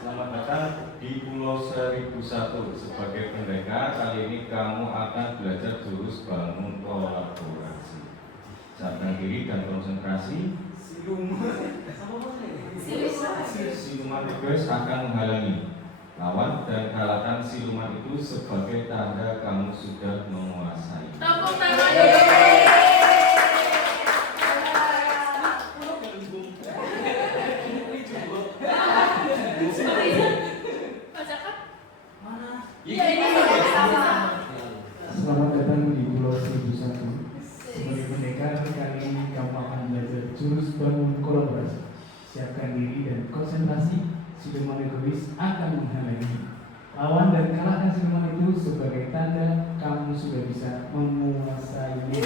Selamat datang di Pulau 1001. Sebagai pendekar, kali ini kamu akan belajar jurus bangun kolaborasi. Siapkan diri dan konsentrasi. Siluman request akan menghalangi. Lawan dan kalahkan siluman itu sebagai tanda kamu sudah menguasai. Tepuk tangan. Bacakan. Mana? Iya. Selamat datang di Pulau 1001. Sebagai pendekar, kali ini kamu akan belajar jurus bangun kolaborasi. Siapkan diri dan konsentrasi. Siluman egois akan menghalangi. Lawan dan kalahkan siluman itu sebagai tanda kamu sudah bisa menguasainya.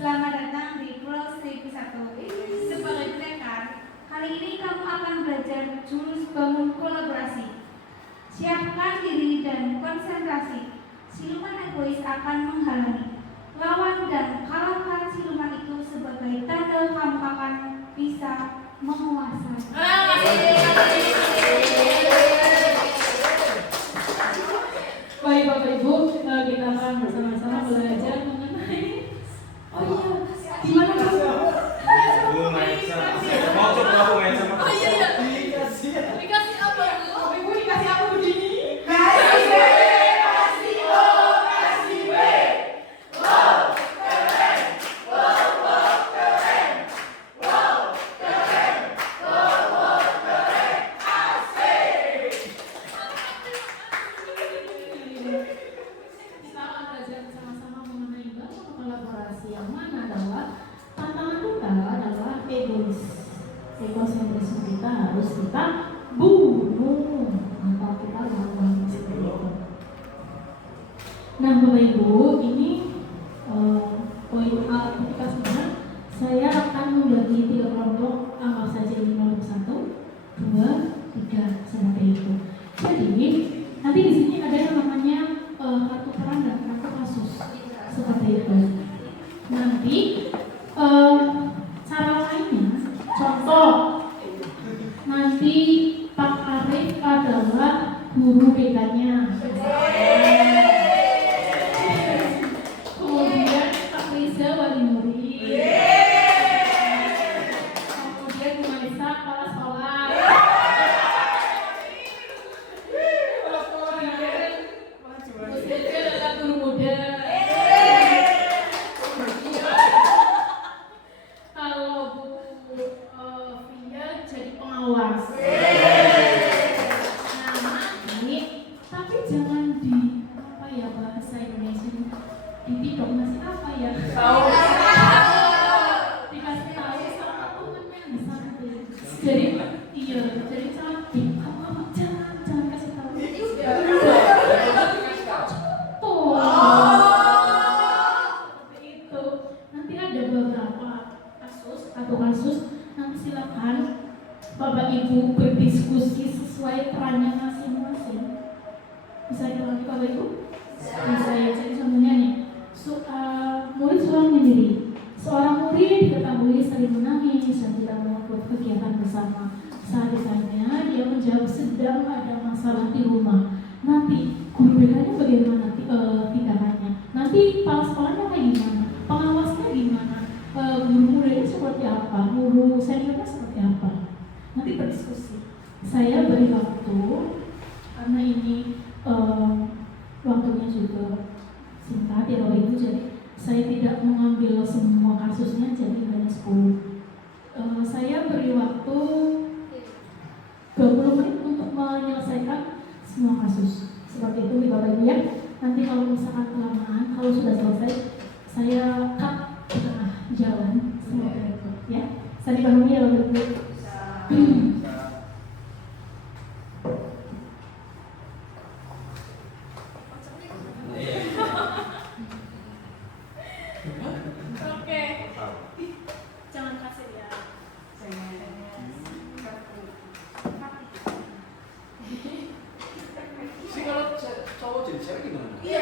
Selamat datang di Pulau 1001. Sebagai pendekar, kali ini kamu akan belajar jurus bangun kolaborasi. Siapkan diri dan konsentrasi. Siluman egois akan menghalangi. Lawan dan kalahkan siluman itu sebagai tanda kamu akan bisa menguasai. Baik Bapak Ibu, kita akan bersama-sama belajar mengenai gimana Bu? Mau coba aku main sama. Oh iya. Dikasih apa Bu? Bapak Ibu dikasih apa begini? Kita akan belajar bersama-sama mengenai bangun kolaborasi yang mana adalah tantangan kita adalah egosentrisme kita harus kita bunuh atau kita lakukan seperti itu. Nah Bapak Ibu, ini poin aplikasinya saya akan membagi 3 kelompok, anggap saja ini kelompok 1, 2, 3 seperti itu. Jadi nanti di sini ada yang namanya kartu peran dan kartu kasus seperti itu. Nanti cara lainnya Nanti Pak Arif adalah guru BK-nya. Kemudian Pak Riza wali murid. Kemudian Bu Maisa kepala sekolah. Bu Silvia adalah guru muda. Kalau Bu Via jadi pengawas. Nah, ini tapi jangan di apa ya bahasa Indonesia ditidok ngasih apa ya? Dikasih tahu sama temennya di samping. Jadi iya, jadi cantik. Apa jangan kasih tahu. Tuh. Seperti itu. Nanti ada beberapa kasus nanti silakan Bapak Ibu berdiskusi sesuai perannya masing-masing. Bisa diulangi Bapak Ibu? Bisa ya, jadi contohnya nih murid seorang menyendiri. Seorang murid diketahui sering menangis dan tidak melakukan kegiatan bersama. Saat ditanya, dia menjawab sedang ada masalah di rumah. Nanti guru BK-nya bagaimana tindakannya? Nanti kepala sekolahnya kayak gimana? Pengawasnya gimana? Guru mudanya seperti apa? Guru seniornya seperti apa? Nanti berdiskusi. Saya beri waktu karena ini waktunya juga singkat ya Bapak Ibu, jadi saya tidak mengambil semua kasusnya, jadi hanya 10. Saya beri waktu 20 menit untuk menyelesaikan semua kasus. Seperti itu Bapak Ibu ya. Nanti kalau misalkan kelamaan, kalau sudah selesai, saya cut di tengah jalan seperti itu ya. Saya dipahami ya Bapak Ibu. Oke. Jangan kasih ya. Sih kalau cowok jadi cewek gimana? Iya.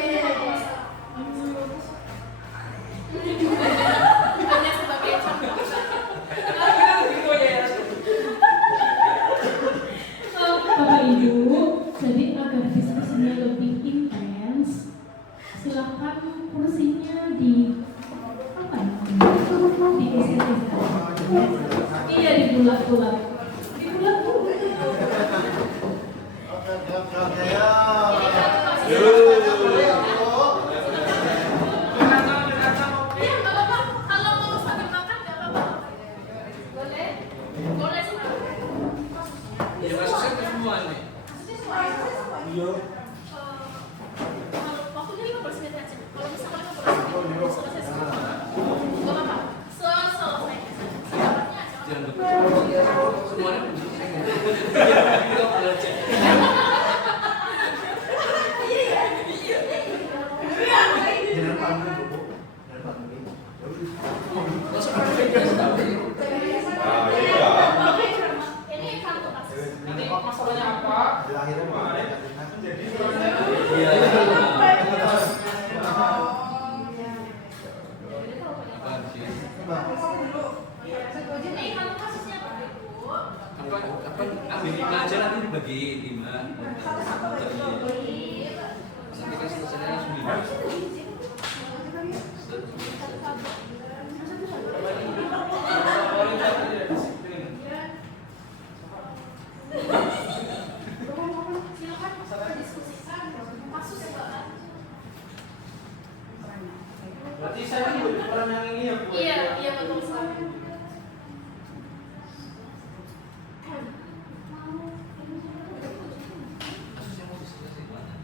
Hanya sebagai contoh. Bapak Ibu, jadi agar diskusinya lebih intens, silakan kursinya di apa ya? Digeser-geser. Iya, dibulat-bulat. Dibulat-bulat. Berarti saya kan jadi orang yang ini ya Bu? Iya betul sekali. Kasusnya mau diselesaikan mana?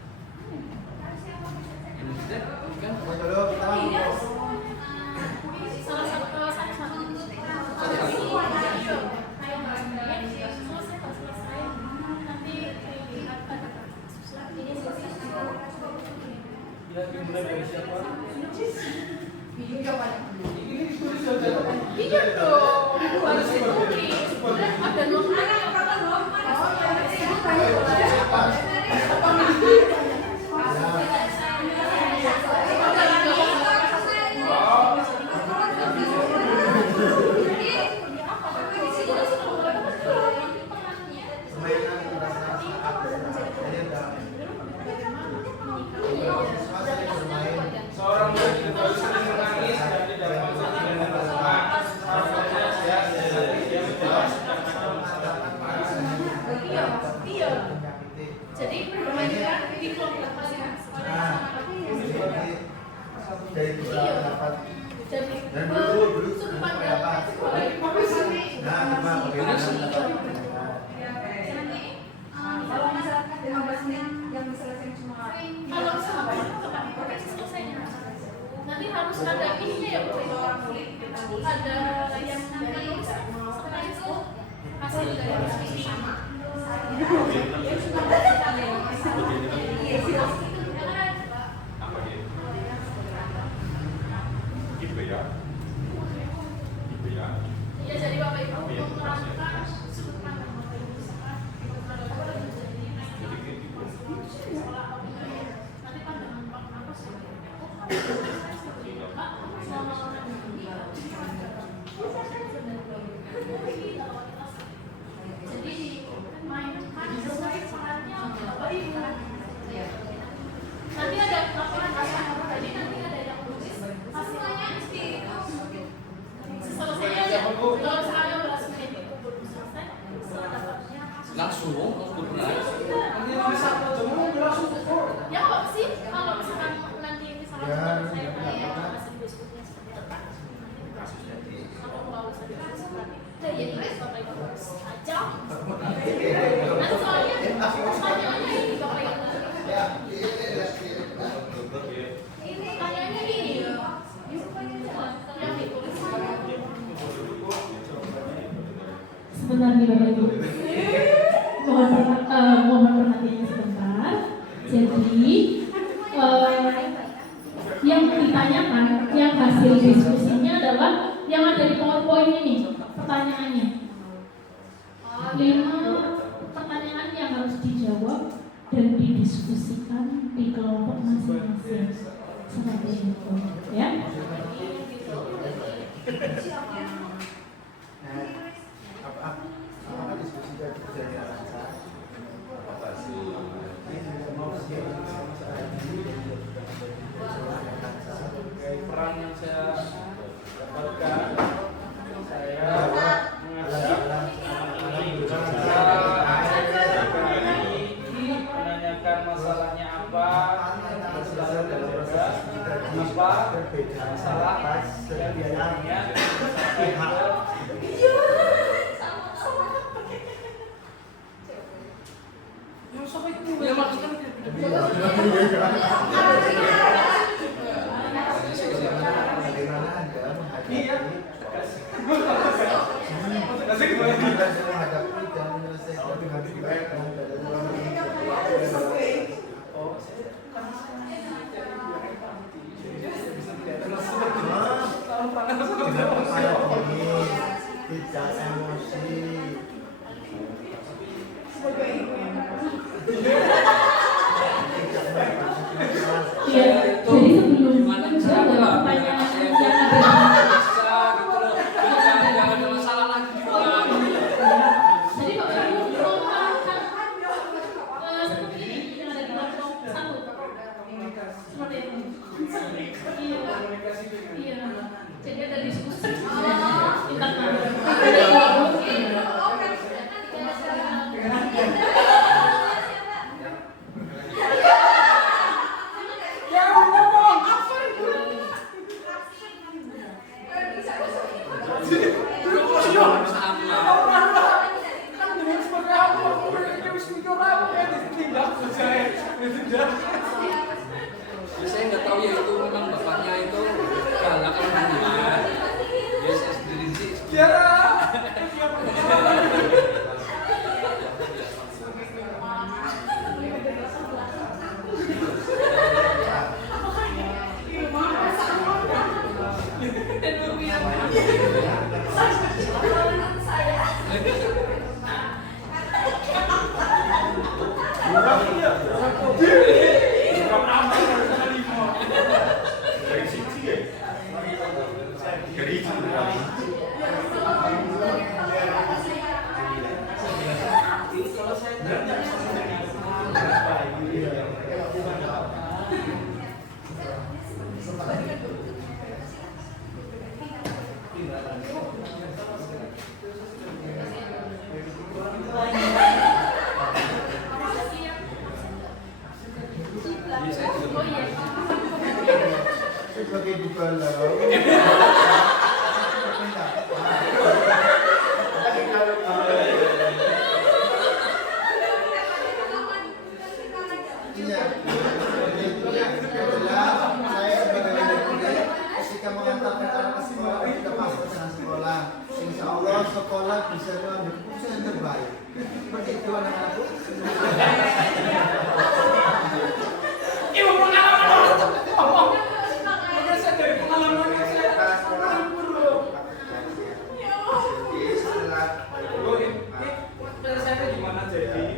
Iya. Jadi perbandingan di kelompok masing-masing. Dari kita dapat Jadi dan dulu sudut seperti pandang apa? Nah, apa bagaimana? Kalau misalkan 15 menit yang diselesaikan cuma kalau misalkan kapan selesainya? Nanti harus ada ininya ya Bu. Ada yang dari setelah itu hasil dari diskusi sama. Apa dia? Gitu ya. Gitu ya. Ya jadi Bapak Ibu menerangkan sudut pandang Bapak Ibu misalkan jadi sekolah apa nanti pandangan Pak kenapa sih? Pak selama orang ini jadi mainkan sesuai perannya Bapak Ibu. Nanti ada laporan hasil, jadi nanti ada yang tulis hasilnya selesainya aja. Kalau misalnya berhasil itu belum selesai, setelah dapatnya Langsung benar. ya kok sih kalau misalkan nanti misalnya saya tanya hasil diskusinya seperti apa, aku mau usah diskusi ya ini Bapak Ibu aja. Nanti soalnya pertanyaannya ini Bapak Ibu. Pertanyaannya ini yang ditulis. Sebentar nih Bapak Ibu. Mohon perhatiannya sebentar. Jadi yang ditanyakan, yang hasil diskusinya adalah yang ada di PowerPoint ini pertanyaannya. 5 pertanyaan yang harus dijawab dan didiskusikan di kelompok masing-masing. Seperti itu, ya. Apa diskusi dari terjadi lancar? Apa sih? Peran yang saya dapatkan, saya mengajak menanyakan masalahnya apa, masalah yang dialaminya ya maksudnya Bagaimana Anda menghadapi dan menyelesaikan dengan baik dan tidak emosi. Iya, jadi sebelum menjawab pertanyaan yang ada jadi Bapak Ibu mau menerangkan seperti ini yang ada di kelompok 1 seperti itu. Iya, jadi ada diskusi saya nggak tahu ya itu memang bapaknya itu galak kan dia. Ya saya sendiri sih. Iya. Saya sebagai guru ketika mengantarkan anak ke sekolah kita pasti dengan sekolah. Insya Allah sekolah bisa mengambil keputusan yang terbaik. Seperti itu anak-anakku. Ibu pengalaman. Saya dari pengalaman saya. Saya gimana jadi?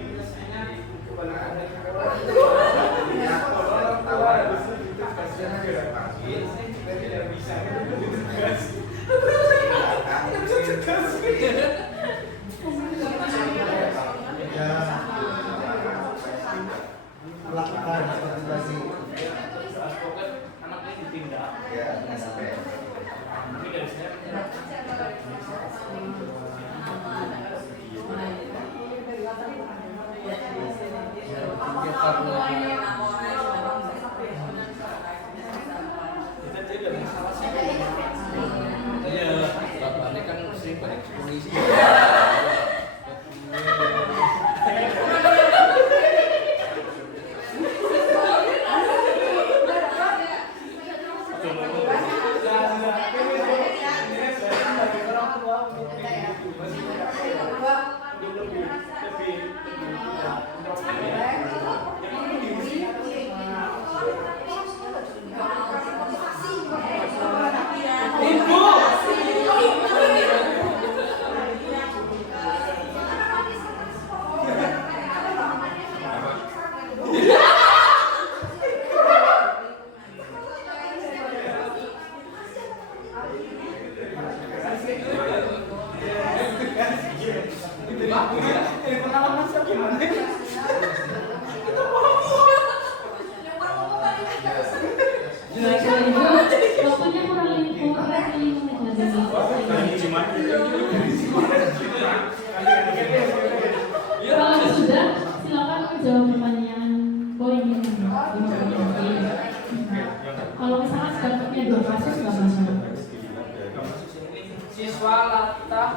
Melakukan seperti Anaknya ditindak. Ini dari saya. Iya, bapaknya kan sering balik ke polisi. Waktunya kurang 5 menit lagi. Kalau sudah, silakan menjawab pertanyaan poin yang kalau misalkan sekarangnya 2 kasus nggak masalah. Siswa latah.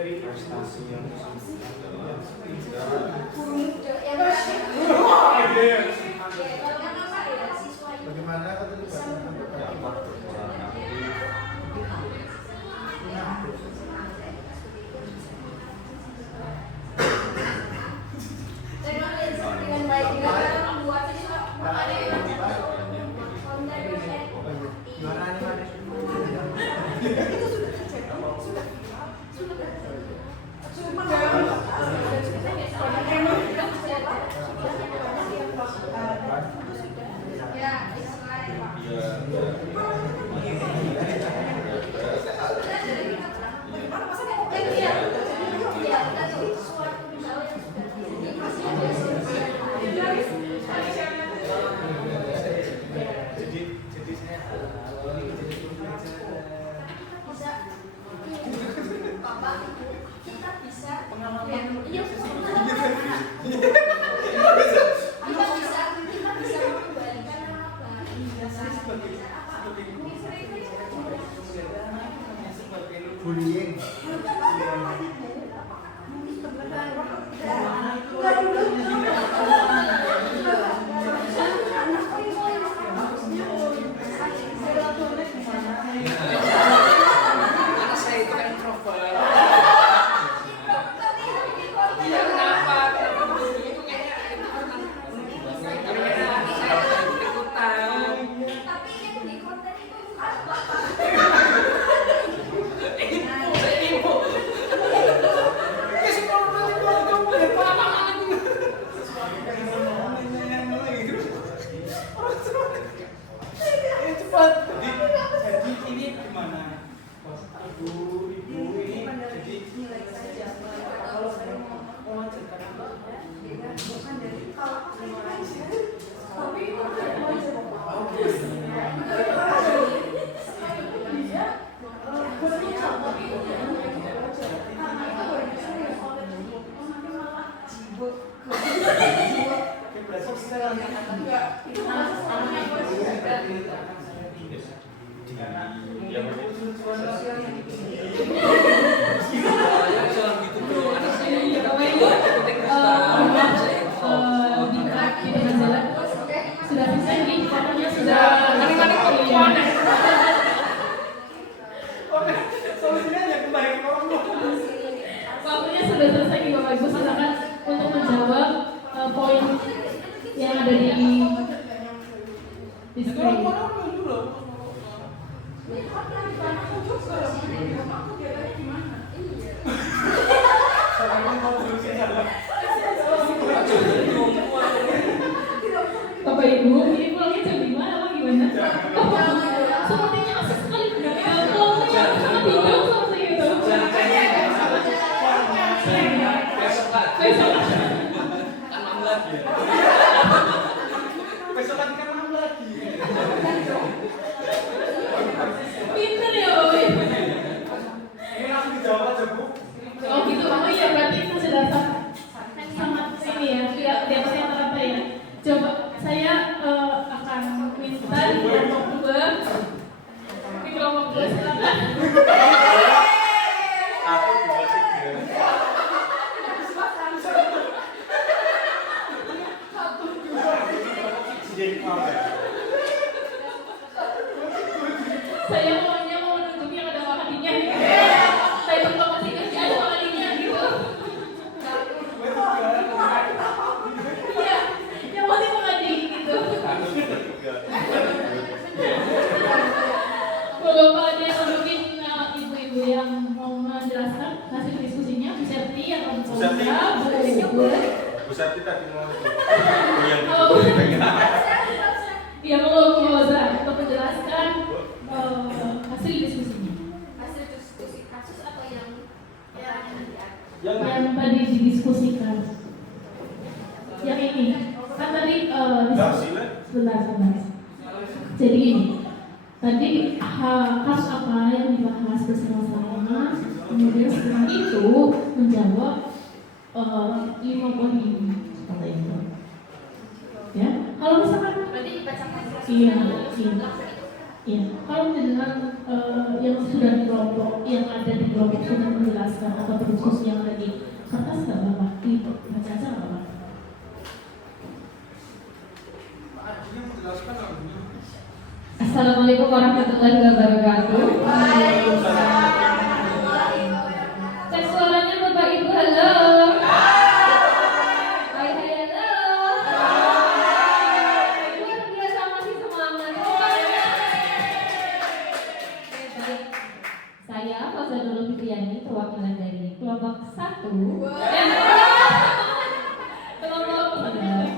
Dari prestasi yang bagaimana keterlibatan dengan baik dengan membuat siswa bullying. anak saya itu kan introvert. Iya, kenapa? Jangan gitu bro, anak saya ini ikutin Kristen. Di tengah jalan sudah selesai nih, pokoknya sudah Mari perempuan. waktunya sudah selesai nih Bapak Ibu, silakan untuk menjawab poin yang ada di screen. Bapak Ibu, ini pulangnya jam 5 apa gimana? Sepertinya asik sekali. Kalau sangat hijau seperti itu. Besok lagi. Besok Kan 6 lagi ya. pinter ya Bapak Ibu. Oh gitu, oh iya berarti itu sudah sangat ini ya, tidak di atas rata-rata ya. Coba saya akan minta di kelompok 2. Di kelompok 2 silakan. Aku juga Saya maunya mau menunjuk yang ada makadinya. Saya proklamasi kasih ada makadinya gitu. Iya, yang penting makadi gitu. Bapak ada yang mungkin ibu-ibu yang mau menjelaskan hasil diskusinya, Bu Septi atau Bu Kontra, Bu Pusat kita di mau yang Iya, mau Moza untuk menjelaskan hasil diskusinya. Hasil diskusi kasus atau yang Yang tadi didiskusikan. Yang ini, kan tadi sebentar. Jadi ini, tadi kasus apa yang dibahas bersama-sama, kemudian setelah itu menjawab 5 poin ini seperti itu. Ya, kalau misalkan berarti dibacakan iya. Kalau dengan yang sudah di kelompok, yang ada di kelompok sudah menjelaskan atau berdiskusi yang ada di kertas nggak apa-apa, dibaca aja nggak apa-apa. Assalamualaikum warahmatullahi wabarakatuh. Cek suaranya Bapak Ibu, halo. Hai, halo. Luar biasa, masih semangat. Baik. Saya Fazanul Fitriani, perwakilan dari kelompok 1. Kelompok 1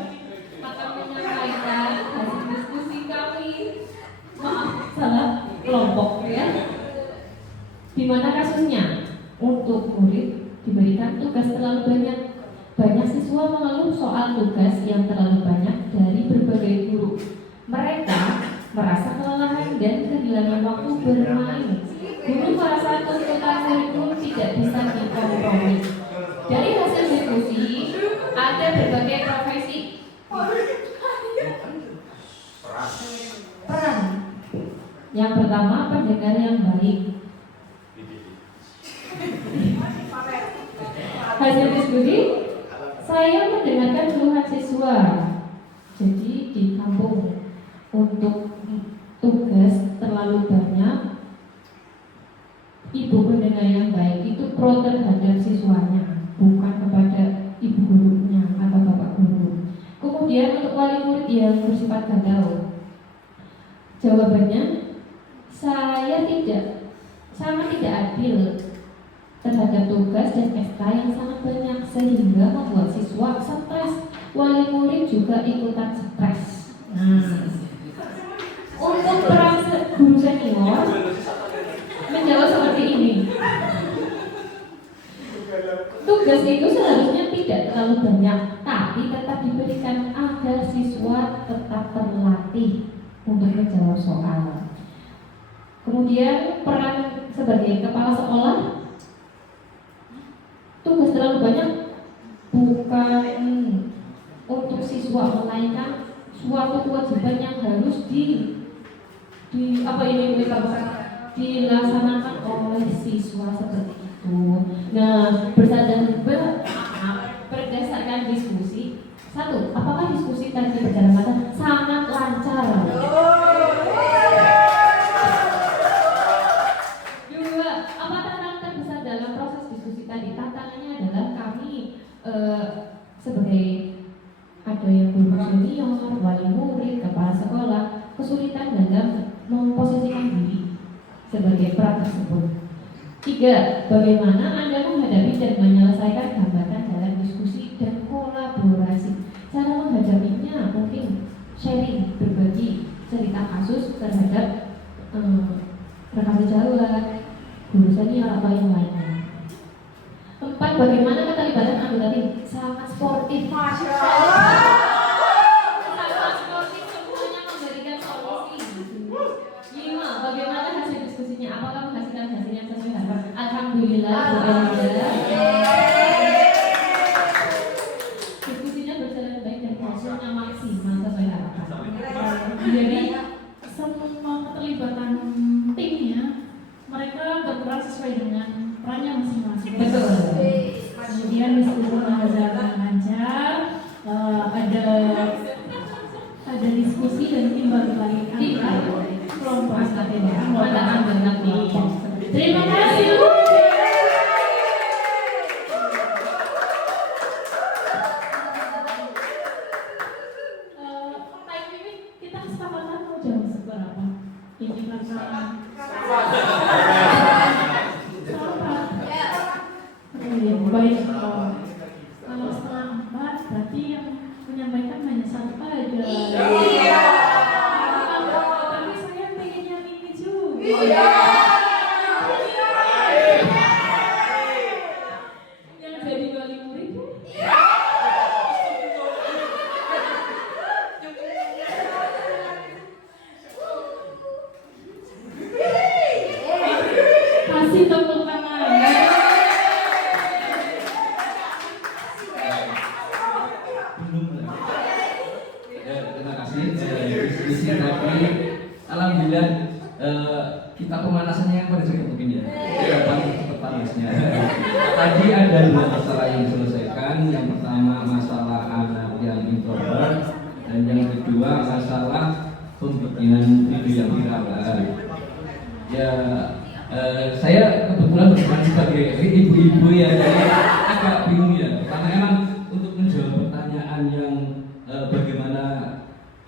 akan menyampaikan hasil diskusi kami. Maaf, salah kelompok ya. Di mana kasusnya untuk murid diberikan tugas terlalu banyak. Banyak siswa mengeluh soal tugas yang terlalu banyak dari berbagai guru. Mereka merasa kelelahan dan kehilangan waktu bermain. Guru merasa tuntutan murid pun tidak bisa dikompromi. Dari hasil diskusi ada berbagai profesi. Peran. Yang pertama, pendengar yang baik. Hasil diskusi, saya mendengarkan keluhan siswa. Jadi di kampung untuk tugas terlalu banyak, ibu pendengar yang baik itu pro terhadap siswanya, bukan kepada ibu gurunya atau bapak guru. Kemudian untuk wali murid yang bersifat galau, jawabannya sangat tidak adil terhadap tugas dan SK yang sangat banyak sehingga membuat siswa stres. Wali murid juga ikutan stres. Untuk peran guru senior menjawab seperti ini. Tugas itu seharusnya tidak terlalu banyak, tapi tetap diberikan agar siswa tetap terlatih untuk menjawab soal. Kemudian peran sebagai kepala sekolah, tugas terlalu banyak bukan untuk siswa, melainkan suatu kewajiban yang harus dilaksanakan oleh siswa seperti itu. Nah, berdasarkan diskusi, satu, apakah diskusi tadi berjalan lancar? Sangat lancar. Dua, apa tantangan terbesar dalam proses diskusi tadi? Tantangannya adalah kami sebagai ada yang guru senior, wali murid, kepala sekolah, kesulitan dalam memposisikan diri sebagai peran tersebut. Tiga, bagaimana Anda menghadapi dan menyelesaikan hambatan dalam diskusi dan kolaborasi. Cara menghadapinya mungkin sharing, berbagi cerita kasus terhadap rekan sejawat, guru senior atau yang lainnya. Empat, bagaimana keterlibatan anggota tim? Sangat sportif. Masya Allah. Sangat sportif, semuanya memberikan solusi. Lima, bagaimana hasil diskusinya? Apakah menghasilkan hasil yang sesuai harapan? Alhamdulillah. Diskusinya berjalan baik dan hasilnya maksimal sesuai harapan. Jadi semua keterlibatan timnya mereka berperan sesuai dengan perannya masing-masing. Betul. Kemudian diskusi berjalan lancar, ada diskusi dan timbal balik antar kelompok anggota tim. Terima kasih. Time limit kita kesepakatan mau jam seberapa? Ini karena baik, kalau setengah 4 berarti yang menyampaikan hanya satu aja. Tapi saya pengen yang ini juga. Yang jadi wali murid. Kasih tepuk tangan. Terima kasih. Diskusi tadi, alhamdulillah kita pemanasannya yang pada juga mungkin ya. Kapan cepat panasnya. Tadi ada dua masalah yang diselesaikan. Yang pertama masalah anak yang introvert dan yang kedua masalah pembikinan video yang viral. Ya, saya kebetulan berperan sebagai ibu-ibu ya, jadi agak bingung ya. Karena emang untuk menjawab pertanyaan yang bagaimana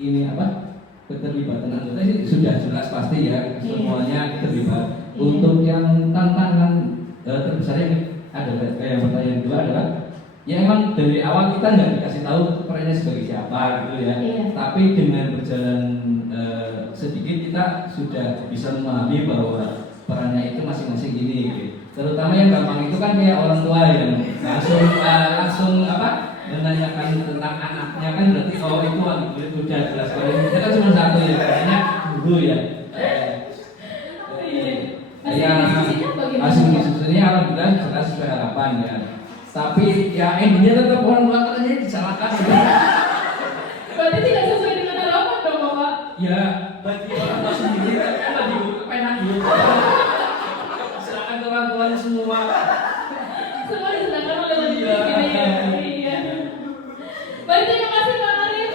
ini keterlibatan anggota ini sudah jelas pasti ya, semuanya terlibat. Untuk yang tantangan terbesar yang ada yang pertanyaan kedua adalah ya emang dari awal kita nggak dikasih tahu perannya sebagai siapa gitu ya. Tapi dengan berjalan sedikit kita sudah bisa memahami bahwa perannya itu masing-masing gini gitu. Terutama yang gampang itu kan kayak orang tua yang langsung menanyakan tentang anaknya kan berarti itu wali murid udah jelas kalau kita kan cuma satu ya, katanya guru ya. Hasil diskusinya alhamdulillah jelas sesuai harapan ya. Tapi ya intinya tetap orang tua katanya disalahkan. Berarti tidak sesuai dengan harapan dong Bapak. Ya, bagi orang tua sendiri kan bagi kepenak dulu. Silakan orang tuanya semua. Semua diserahkan oleh wali murid. Iya. Baik, terima kasih Pak Arif.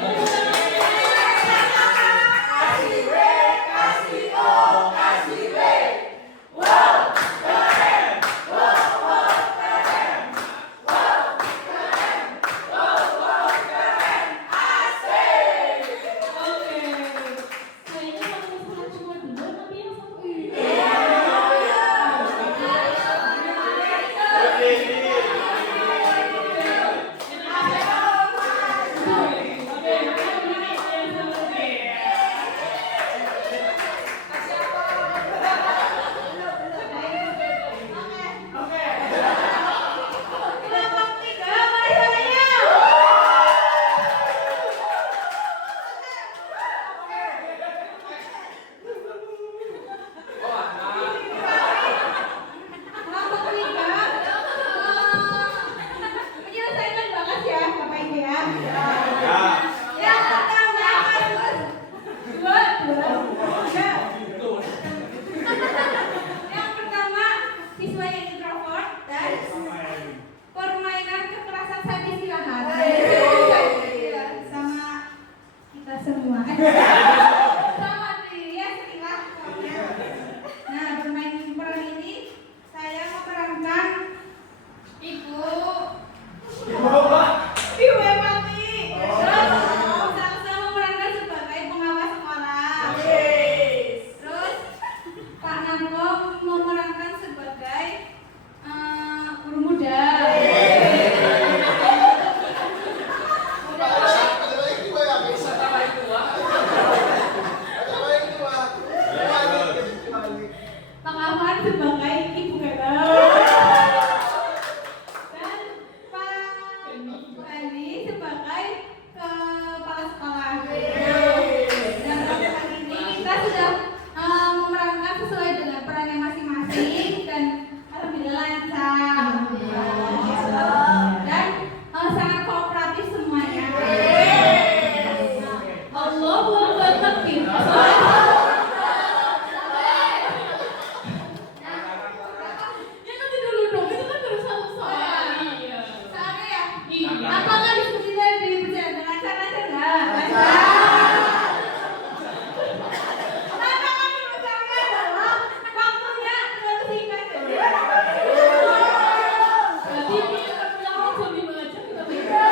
sebagai kepala sekolah. Dan untuk hari ini kita sudah memerankan sesuai dengan perannya masing-masing dan alhamdulillah lancar. Dan sangat kooperatif semuanya. Allahu Akbar takbir. Ya nanti dulu dong, itu kan baru satu soal. Iya. Soalnya ya, Iya. apakah diskusi tadi berjalan dengan lancar enggak? Lancar. Tantangan terbesarnya adalah waktunya terlalu singkat. Berarti ini akan berlangsung jam 5 aja kita beda.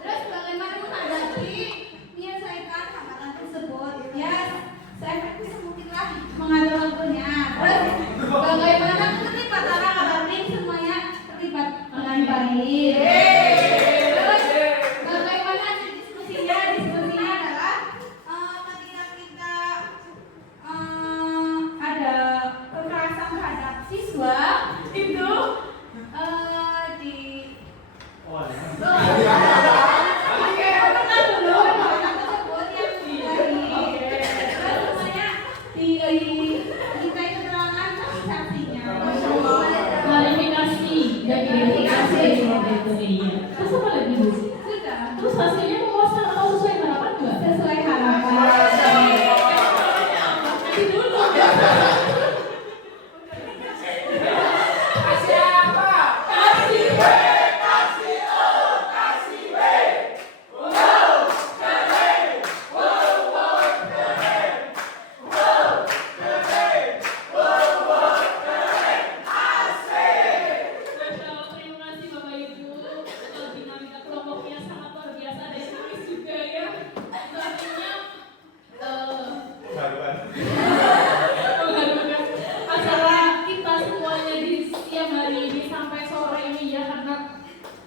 Terus bagaimana menghadapi menyelesaikan hambatan tersebut? Ya, seefektif mungkinlah mengatur waktunya. Terus bagaimana keterlibatan anak tim semuanya terlibat dengan baik. Terus bagaimana diskusinya? Diskusinya adalah ketika kita ada kekerasan terhadap siswa itu di Klarifikasi dan verifikasi seperti itu iya. Terus apa lagi Bu? Terus hasilnya memuaskan atau sesuai harapan enggak? sesuai harapan. Nanti dulu. Masya Allah, terima kasih Bapak Ibu. Dinamika kelompoknya sangat luar biasa dan dinamis juga ya. Artinya mengharukan acara kita semuanya di siang hari ini sampai sore ini ya, karena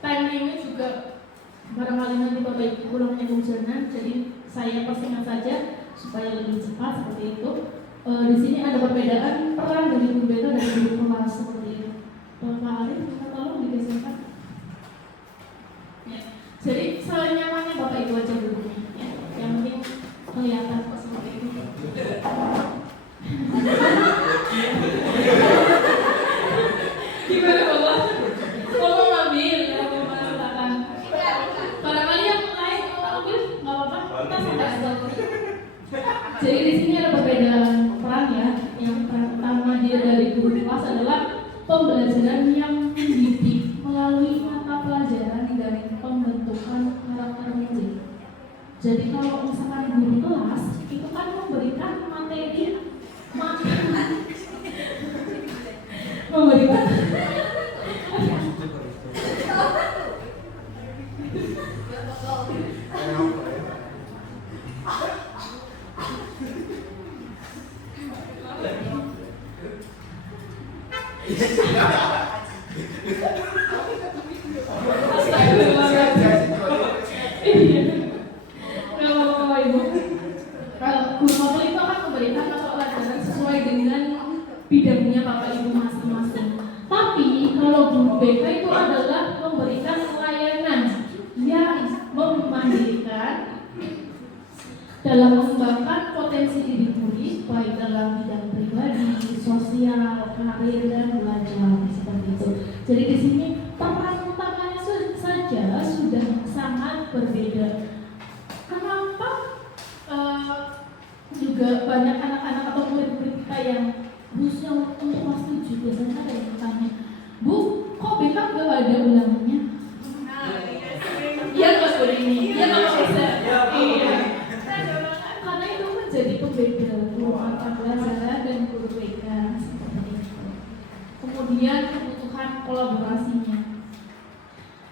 timingnya juga barangkali nanti Bapak Ibu pulangnya kehujanan, jadi saya persingkat saja supaya lebih cepat seperti itu. Di sini ada perbedaan peran dari guru BK dan guru kelas seperti itu. Bapak Arif, minta tolong digeserkan. Ya. Jadi senyamannya Bapak Ibu aja dulu ya. Yang penting kelihatan kok seperti itu. Gimana Bapak? Tolong ambil ya Bapak, silakan. Barangkali yang lain mau ambil nggak apa-apa. Kita sampai aja. Jadi di sini ada perbedaan peran ya. Yang pertama dia dari guru kelas adalah pembelajaran yang mendidik melalui mata pelajaran dari pembentukan karakter menjadi. Jadi kalau misalkan guru kelas itu kan memberikan materi memberikan bidangnya Bapak Ibu masing-masing. Tapi kalau guru BK itu adalah memberikan layanan yang memandirikan dalam mengembangkan potensi diri murid baik dalam bidang pribadi, sosial, karir dan belajar seperti itu. Jadi di sini peran utamanya saja sudah sangat berbeda. Kenapa juga banyak anak-anak atau murid-murid kita yang khususnya untuk kelas 7 biasanya ada yang bertanya, Bu, kok BK gak ada ulangannya? Iya nggak Bu ini? Iya nggak bisa? Iya. Karena itu menjadi pembeda guru mata pelajaran dan guru BK seperti itu. Kemudian kebutuhan kolaborasinya.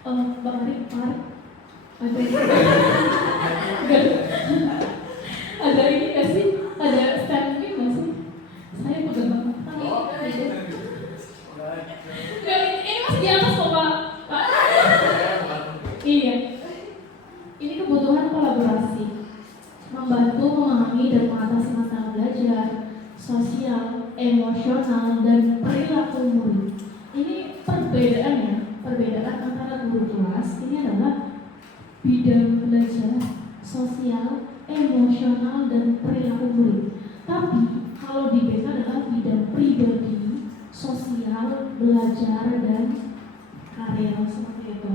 Bang Arif, ada ini nggak sih? Ada stand ini nggak sih? Saya pegang banget. Ini masih di atas kok Pak. Iya. Ini kebutuhan kolaborasi, membantu memahami dan mengatasi masalah belajar, sosial, emosional, dan perilaku murid. Ini perbedaan kelas ini adalah bidang belajar sosial, emosional, dan perilaku murid. Tapi kalau di BK adalah bidang pribadi, sosial, belajar, dan karya seperti itu.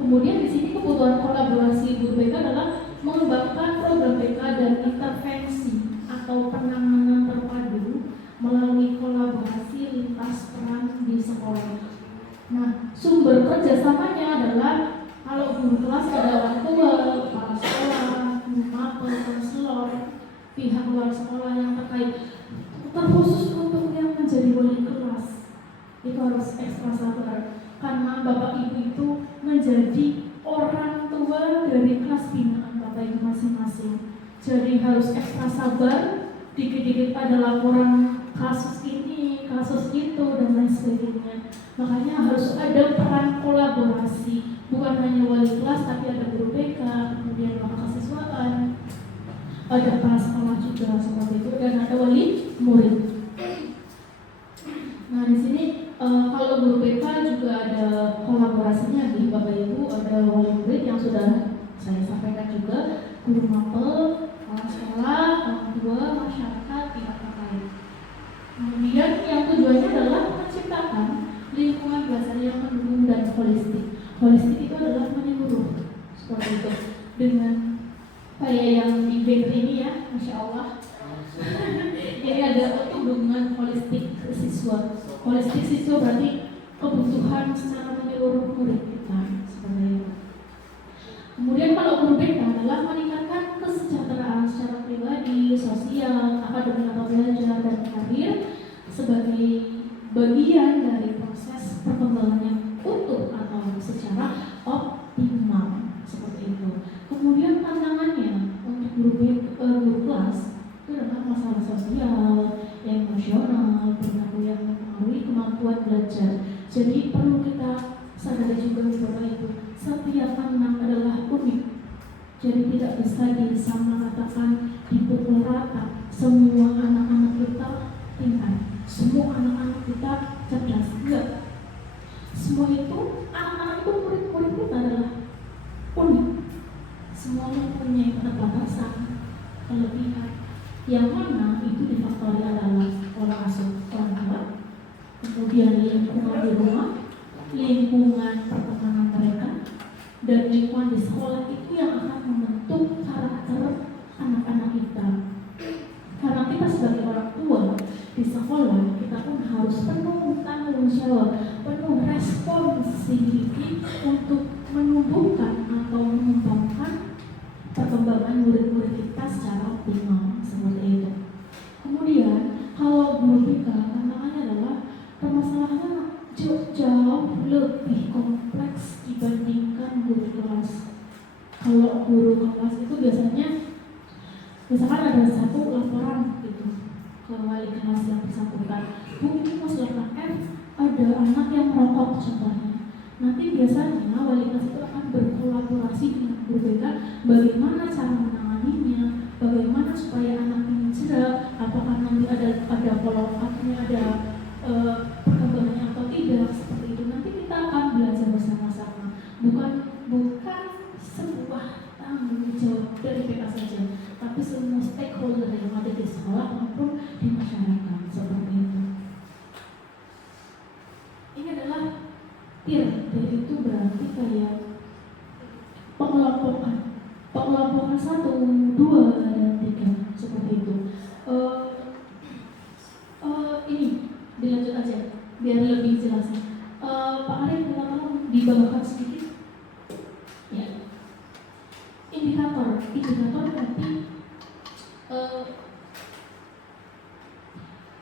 Kemudian di sini kebutuhan kolaborasi guru BK adalah mengembangkan program BK dan intervensi atau penanganan terpadu melalui kolaborasi lintas peran di sekolah. Nah, sumber kerjasamanya adalah kalau guru kelas ada orang tua, kepala sekolah, guru mapel, konselor, pihak luar sekolah yang terkait. Terkhusus untuk yang menjadi wali kelas itu harus ekstra sabar karena bapak ibu itu menjadi orang tua dari kelas binaan bapak ibu masing-masing. Jadi harus ekstra sabar. Dikit-dikit ada laporan kasus ini, kasus itu, dan lain sebagainya. Makanya harus ada peran kolaborasi, bukan hanya wali kelas tapi ada guru BK, kemudian mahasiswaan, ada kepala sekolah juga seperti itu, dan ada wali murid. Nah di sini kalau guru BK juga ada kolaborasinya di Bapak Ibu, ada wali murid yang sudah saya sampaikan juga, guru mapel, kepala sekolah, orang tua, masyarakat, pihak terkait. Kemudian yang tujuannya adalah menciptakan lingkungan belajar yang mendukung dan holistik. Holistik itu adalah menyeluruh seperti itu. Dengan kayak yang di banner ini ya, masya Allah. Jadi ada hubungan holistik siswa. Holistik siswa berarti kebutuhan secara menyeluruh murid kita seperti itu. Kemudian kalau guru BK adalah meningkatkan kesejahteraan secara pribadi, sosial, akademik atau belajar, dan karir sebagai bagian dari proses perkembangan yang utuh atau secara optimal seperti itu. Kemudian tantangannya untuk guru kelas itu adalah masalah sosial, emosional, perilaku yang mempengaruhi kemampuan belajar. Jadi perlu kita sadari juga Bapak Ibu, setiap anak adalah unik. Jadi tidak bisa disamaratakan, dipukul rata. Semua anak-anak kita pintar, semua anak-anak kita cerdas. Enggak. Semua itu, anak-anak itu murid-murid kita adalah unik. Semuanya punya keterbatasan, kelebihan. Yang mana itu difaktori adalah pola asuh orang tua, kemudian lingkungan di rumah, lingkungan pertemanan mereka, dan lingkungan di sekolah itu yang akan membentuk karakter anak-anak kita. Karena kita sebagai orang tua di sekolah, kita pun harus penuh tanggung jawab, penuh responsibiti untuk menumbuhkan atau mengembangkan perkembangan murid-murid kita secara optimal seperti itu. Kemudian kalau guru BK tantangannya adalah permasalahannya jauh lebih kompleks dibandingkan guru kelas. Kalau guru kelas itu biasanya misalkan ada satu laporan gitu ke wali kelas yang bersangkutan, Bu ini masalah F ada anak yang merokok contohnya. Nanti biasanya wali kelas itu akan berkolaborasi dengan guru BK bagaimana cara menanganinya, bagaimana supaya anak ini jerak, apakah nanti ada follow up-nya, ada perkembangannya atau tidak seperti itu. Nanti kita akan belajar bersama-sama, bukan sebuah tanggung jawab dari BK saja, tapi semua stakeholder yang ada di sekolah maupun di masyarakat seperti itu. Ini adalah tier, itu berarti kayak pengelompokan 1, 2, dan 3 seperti itu. Ini dilanjut aja biar lebih jelas. Pak Arif minta tolong dibawakan sedikit. Ya. Indikator berarti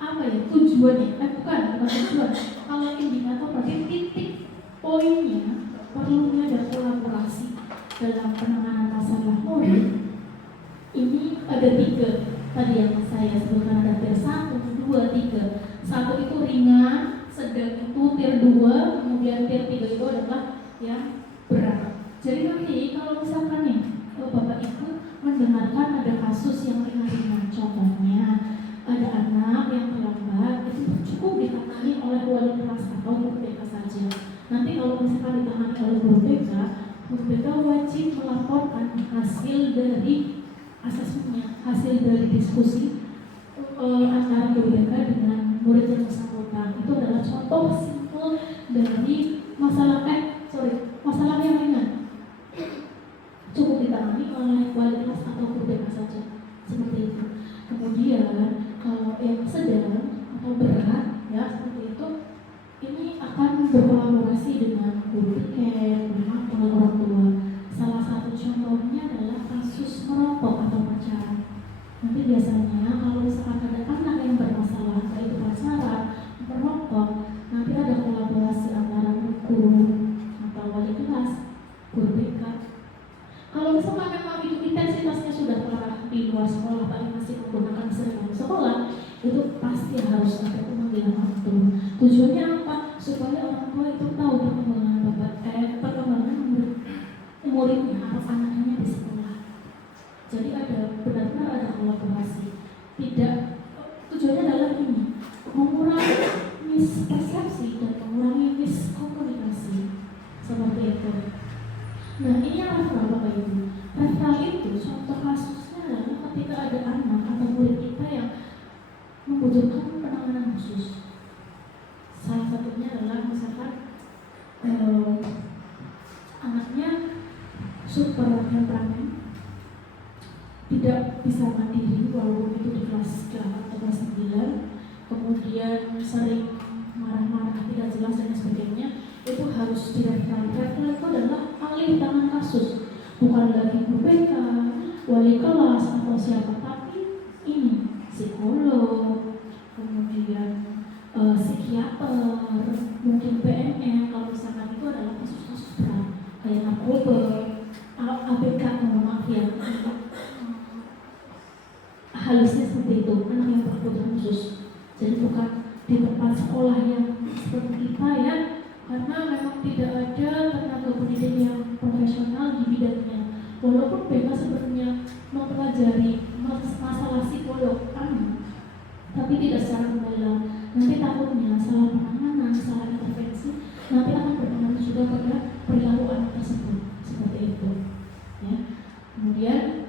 apa ya tujuannya? Bukan tujuan. Kalau indikator berarti titik poinnya perlunya ada kolaborasi dalam penanganan masalah murid. Ini ada 3 tadi yang saya sebutkan, ada tier 1, 2, 3. 1 itu ringan, sedang itu tier 2, kemudian tier 3 itu adalah yang berat. Jadi nanti kalau misalkan nih Bapak Ibu mendengarkan ada kasus yang ringan-ringan, contohnya ada anak yang terlambat, itu cukup ditangani oleh wali kelas atau atau guru BK saja. Nanti kalau misalkan ditangani oleh guru BK wajib melaporkan hasil dari asesmennya, hasil dari diskusi antara guru BK dengan murid yang bersangkutan. Itu adalah contoh simpel dari masalah yang ringan, cukup ditangani oleh wali kelas atau guru BK saja, seperti itu. Kemudian kalau yang sedang atau berat ya seperti itu, ini akan berkolaborasi dengan guru piket, dengan orang tua. Salah satu contohnya adalah kasus merokok atau pacaran. Nanti biasanya kalau misalkan ada anak yang bermasalah, baik itu pacaran, merokok, nanti ada kolaborasi antara guru atau wali kelas, guru BK. Kalau misalkan memang itu intensitasnya sudah parah di luar sekolah, paling masih menggunakan seragam sekolah, itu pasti harus ada pemanggilan orang tua. Tujuannya apa? Supaya orang tua itu tahu perkembangan muridnya atau anaknya di sekolah. Jadi benar-benar ada kolaborasi. Tujuannya adalah ini, mengurangi mispersepsi dan mengurangi miskomunikasi seperti itu. Nah, ini yang referral Bapak Ibu. Referral itu contoh kasusnya adalah ketika ada anak atau murid kita yang membutuhkan penanganan khusus. Salah satunya adalah misalkan anaknya super temperamen, tidak bisa mandiri walaupun itu di kelas 8 atau kelas 9, kemudian sering marah-marah, tidak jelas dan sebagainya, itu harus direferal. Referal itu adalah alih tangan kasus, bukan lagi guru BK, wali kelas atau siapa, tapi ini psikolog, kemudian psikiater, mungkin PNN. Kalau misalkan itu adalah kasus-kasus berat kayak narkoba, ABK, mohon maaf ya, halusnya seperti itu, anak yang berkebutuhan khusus. Jadi bukan di tempat sekolah yang seperti kita ya, karena memang tidak ada tenaga pendidik yang profesional di bidangnya. Walaupun BK sebenarnya mempelajari masalah psikolog anak, tapi tidak secara mendalam. Nanti takutnya salah penanganan, salah intervensi, nanti akan berpengaruh juga pada perilaku anak tersebut, seperti itu. Ya. Kemudian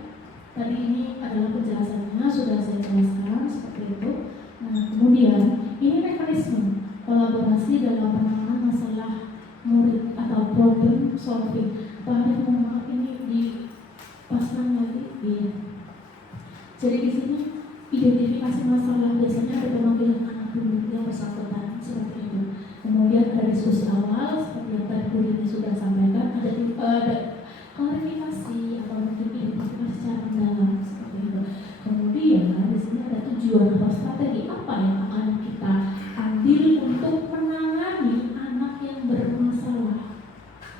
tadi ini adalah penjelasannya, sudah saya jelaskan seperti itu. Nah, kemudian ini mekanisme kolaborasi dalam penanganan masalah murid atau problem solving. Pak Arif, mohon maaf ini dipasang lagi. Iya. Jadi di sini identifikasi masalah biasanya ada pemanggilan anak dulu yang bersangkutan seperti itu. Kemudian ada diskusi awal seperti yang tadi Bu Dini sudah sampaikan, ada klarifikasi atau mungkin identifikasi secara mendalam seperti itu. Kemudian di sini ada tujuan atau strategi apa yang akan kita ambil untuk menangani anak yang bermasalah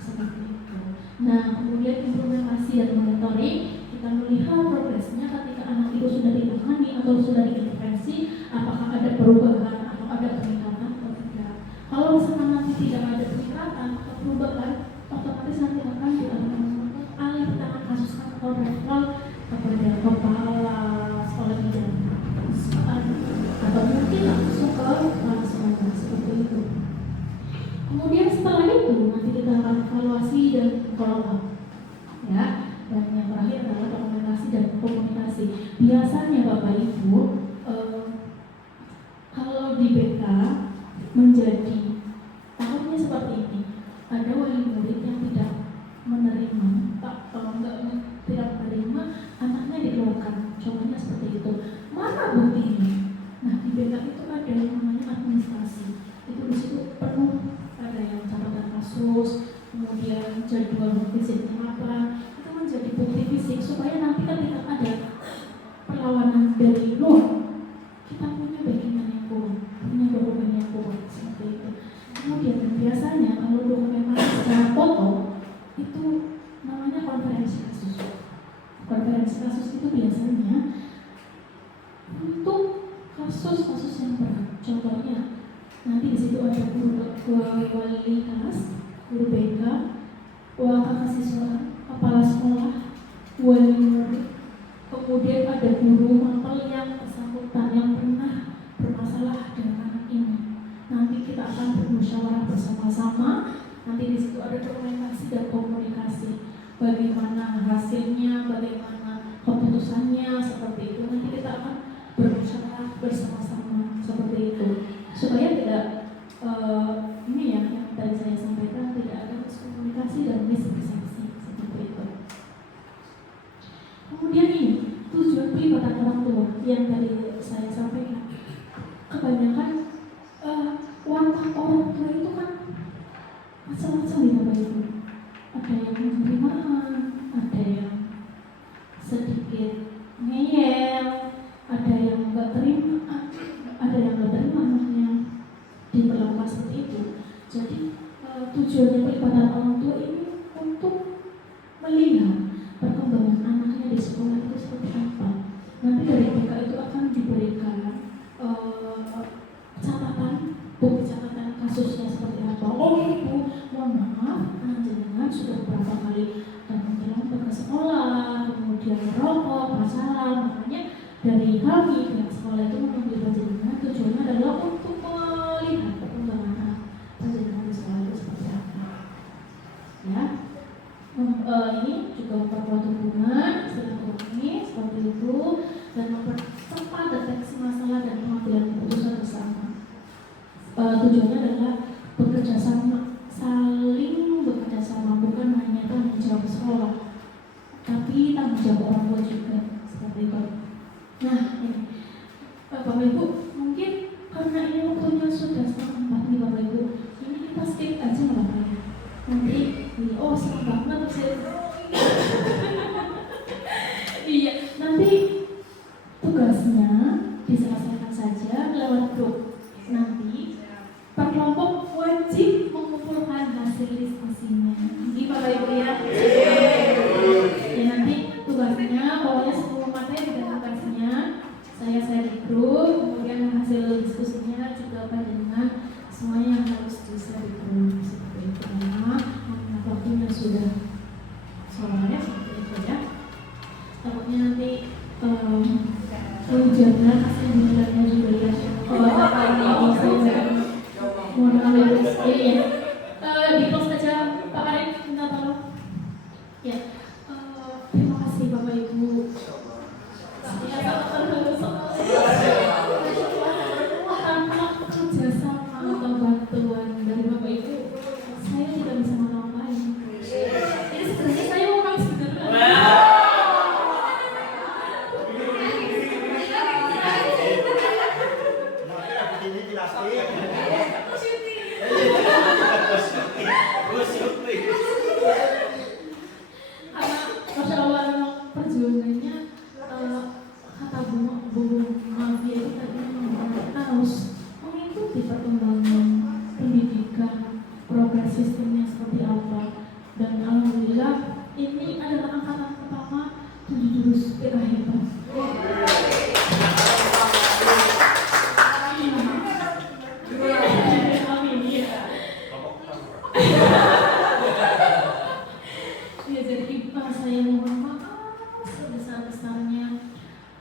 seperti itu. Nah, kemudian implementasi dan monitoring, kita melihat progresnya ketika anak itu sudah ditangani atau sudah diintervensi, apakah ada perubahan atau ada peningkatan atau tidak. Kalau misalkan nanti tidak ada peningkatan atau perubahan, otomatis nanti akan alih tangan kasus atau referral kepada kepala sekolah bidang atau mungkin langsung ke kepala sekolah seperti itu. Kemudian setelah itu nanti kita akan evaluasi dan follow up, ya. Dan yang terakhir adalah dokumentasi dan komunikasi. Biasanya Bapak Ibu, kalau di BK menjadi tahunnya seperti ini, ada wali murid yang tidak menerima, tidak menerima anaknya dikeluarkan. Contohnya seperti itu. Mana buktinya? Nah, di BK itu ada yang namanya administrasi. Itu di situ penuh, ada yang catatan kasus, kemudian jadwal fisiknya apa, itu menjadi bukti fisik supaya nanti ketika ada perlawanan dari luar, kita punya backingan yang kuat, punya dokumen yang kuat seperti itu. Kemudian biasanya kalau dokumentasi secara foto itu namanya konferensi kasus. Konferensi kasus itu biasanya untuk kasus-kasus yang berat. Contohnya nanti di situ ada guru wali kelas, guru BK, wakil siswa, kepala sekolah, wali murid, kemudian ada guru mapel yang bersangkutan yang pernah bermasalah dengan anak ini. Nanti kita akan bermusyawarah bersama-sama. Nanti di situ ada dokumentasi dan komunikasi. Bagaimana hasilnya, bagaimana keputusannya, seperti itu. Nanti kita akan bermusyawarah bersama-sama seperti itu. Supaya tidak ini ya yang tadi saya sampaikan, tidak ada miskomunikasi dan mispersepsi seperti itu. Kemudian ini tujuan pelibatan orang tua yang tadi saya sampaikan. Kebanyakan watak orang tua itu kan macam-macam ya Bapak Ibu. Ada yang penerimaan, ada yang sedikit ngeyel, ada yang nggak terima, ada yang nggak terima anaknya diperlakukan seperti itu. Jadi tujuannya pelibatan orang tua ini untuk melihat perkembangan anaknya di sekolah itu seperti apa. Nanti dari TK itu akan diberikan catatan, bukti catatan kasusnya seperti apa. Oh ibu, mohon maaf, anak jenengan sudah beberapa kali datang terlambat ke sekolah, kemudian merokok, pacaran. Makanya dari kami pihak sekolah itu memanggil jenengan, tujuannya adalah untuk melihat perkembangan anak jenengan di sekolah itu seperti apa. Ya, ini juga memperkuat hubungan silaturahmi seperti itu dan mempercepat deteksi masalah dan pengambilan keputusan bersama. Tujuannya adalah bekerja sama, saling bekerja sama, bukan hanya tanggung jawab sekolah, tapi tanggung jawab orang tua juga seperti itu. Nah, ini Bapak Ibu, mungkin karena ini waktunya sudah 3:30 nih Bapak Ibu, ini kita skip aja nggak Bapak ya? Nanti, oh senang banget saya. Iya, nanti tugasnya diselesaikan saja lewat grup. Nanti per kelompok wajib mengumpulkan hasil diskusinya. Ini Bapak Ibu ya. Ya nanti tugasnya pokoknya 10 materi dan tugasnya saya di grup, kemudian hasil diskusinya juga dengan semuanya yang harus di-share di grup seperti itu. Karena waktunya sudah sore seperti itu ya. Takutnya nanti hujannya kasih hujannya juga ya. Kalau Bapak ini saya mohon maaf ya. Di close aja Pak Arif minta tolong. Ya. Terima kasih Bapak Ibu. Tanpa kerjasama atau bantuan dari Bapak Ibu, saya tidak bisa melakukan. Jadi sebenarnya saya mau nangis beneran. Masya Allah, perjuangannya kata Bu Mafia itu tadi harus mengikuti perkembangan pendidikan, progres sistemnya seperti apa. Dan alhamdulillah ini adalah angkatan pertama 7 jurus PK hebat. Amin ya. Ya jadi saya mohon maaf sebesar-besarnya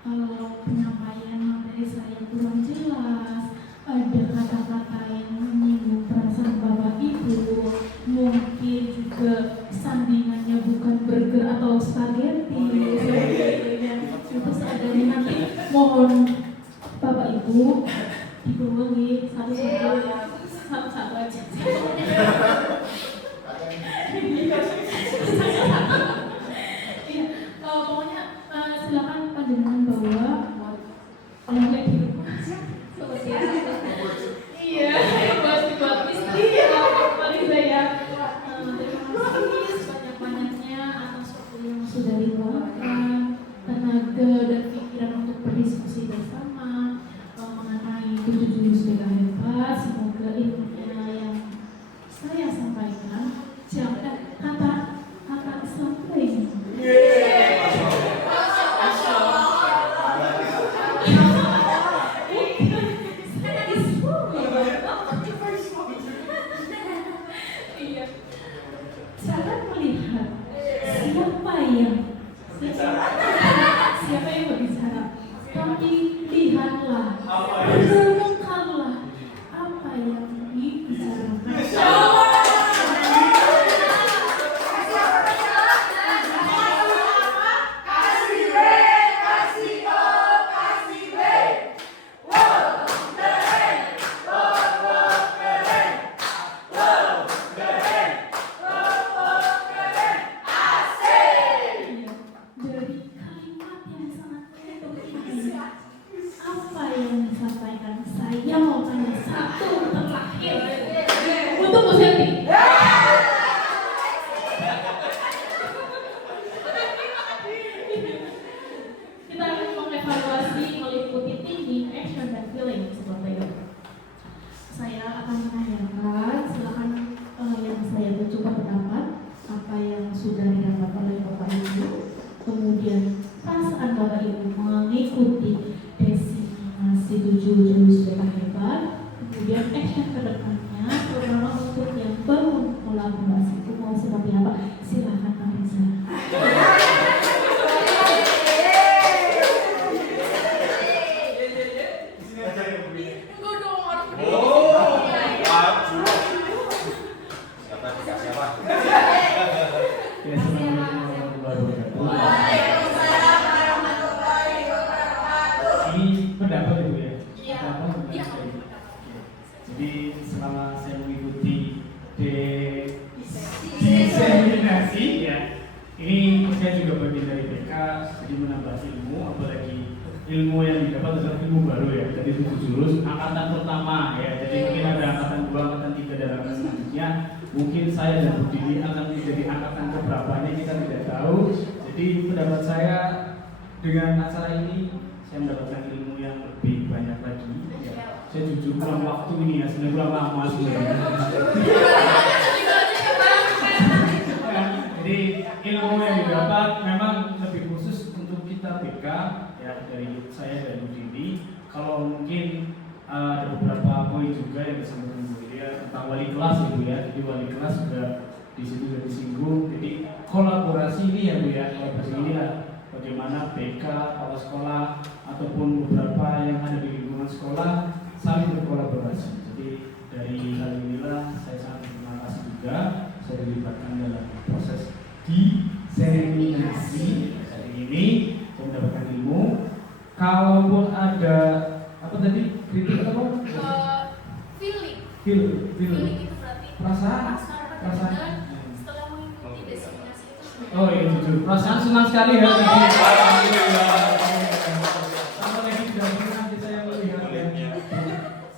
kalau penyampaian materi saya kurang jelas, ada kata-kata yang menyinggung perasaan Bapak Ibu, mungkin juga sandingannya bukan burger atau spaghetti, itu seadanya. Nanti mohon Bapak Ibu dibohongi satu-satu aja. Iya, pokoknya silakan panjenengan bawa oleh di rumah seperti itu. Iya, buat istri ya, paling saya. Terima kasih sebanyak-banyaknya atas waktu yang sudah diluangkan, tenaga dan pikiran untuk berdiskusi bersama mengenai 7 jurus PK hebat. Semoga ilmunya yang saya sampaikan, kata Susanti. Kita akan mengevaluasi meliputi thinking, action, dan feeling seperti itu. Saya akan menanyakan, silakan yang saya mencoba pendapat apa yang sudah didapat oleh Bapak Ibu, kemudian perasaan Bapak Ibu mengikuti destinasi 7 jurus BK Hebat, kemudian action ke depannya, terutama untuk yang baru kolaborasi itu mau seperti apa? Silakan Pak Reza. Ini pendapat Ibu ya? Iya. Pendapat Iya. Jadi selama saya mengikuti diseminasi ya, ini saya juga bagian dari BK, jadi menambah ilmu, apalagi ilmu yang didapat adalah ilmu baru ya. Jadi 7 jurus, angkatan pertama ya. Jadi mungkin ada angkatan 2, angkatan 3 dan angkatan selanjutnya. Mungkin saya dan Bu Dini akan menjadi angkatan keberapanya kita tidak tahu. Jadi pendapat saya dengan acara ini saya mendapatkan ilmu yang lebih banyak lagi. Ya. Saya jujur kurang waktu ini ya, sebenarnya kurang lama sebenarnya. Jadi ilmu yang didapat memang lebih khusus untuk kita BK ya, dari saya dan Bu Dini. Kalau mungkin ada beberapa poin juga yang disampaikan Bu Lia tentang wali kelas Ibu ya. Jadi wali kelas juga di situ sudah disinggung. Jadi kolaborasi ini ya Bu ya, kolaborasi ini lah bagaimana BK, kepala sekolah ataupun beberapa yang ada di lingkungan sekolah saling berkolaborasi. Jadi dari hal inilah saya sangat berterima kasih juga saya dilibatkan dalam proses diseminasi hari ini untuk mendapatkan ilmu. Kalaupun ada apa tadi kritik atau apa? Feeling Feeling itu berarti perasaan. setelah mengikuti destinasi itu Oh iya jujur, perasaan senang sekali ya. Sama lagi tidak pernah saya melihat ya.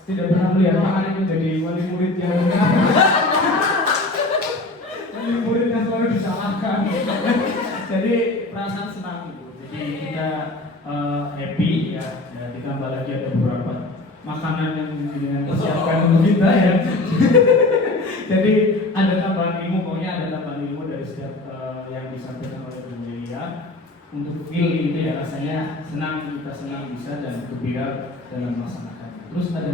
Tidak pernah melihat tangan itu jadi wali murid yang wali murid yang selalu disalahkan. Jadi perasaan senang itu. Jadi kita happy ya. Ditambah lagi ada beberapa makanan yang disiapkan untuk kita ya. Jadi ada tambahan ilmu, pokoknya ada tambahan ilmu dari setiap yang disampaikan oleh Bu Melia. Untuk feel itu ya rasanya senang, kita senang bisa dan gembira dalam melaksanakannya. Terus ada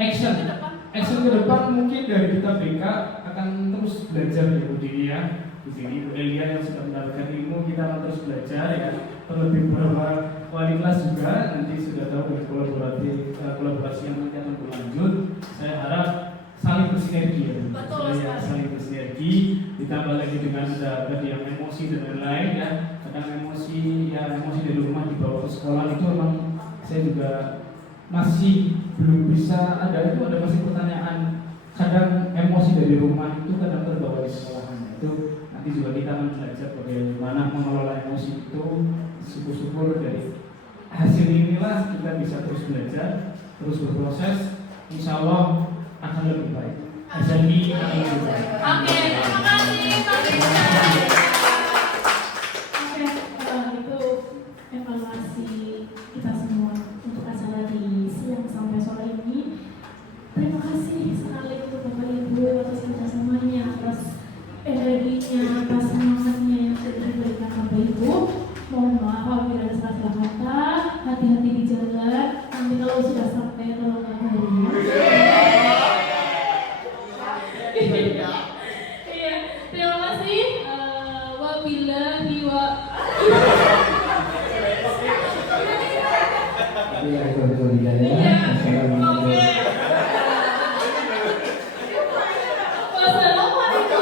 action ke depan mungkin dari kita BK akan terus belajar ya Bu Dini ya. Bu Dini, Bu Melia yang sudah mendapatkan ilmu, kita akan terus belajar ya. Terlebih beberapa wali kelas juga nanti sudah tahu dari kolaborasi yang nanti akan berlanjut. Saya harap saling bersinergi ya. Betul Ya, saling bersinergi, ditambah lagi dengan ada tadi yang emosi dan lain-lain ya. Kadang emosi dari rumah dibawa ke sekolah itu memang saya juga masih belum bisa ada masih pertanyaan. Kadang emosi dari rumah itu kadang terbawa di sekolahan. Itu nanti juga kita akan belajar bagaimana mengelola emosi itu. Syukur-syukur dari hasil inilah kita bisa terus belajar, terus berproses. Insya Allah akan lebih baik. SMI akan lebih baik. Oke, terima kasih Pak Reza. Oke, itu evaluasi kita semua untuk acara di siang sampai sore ini. Terima kasih sekali untuk Bapak Ibu atas kerjasamanya, atas energinya, atas semangatnya yang sudah diberikan Bapak Ibu. Mohon maaf apabila ada salah kata, hati-hati di jalan. Nanti kalau sudah sampai tolong kabarin. Iya, terima kasih. Wabillahi wa. Iya, betul ya. Iya, oke. Wassalamualaikum.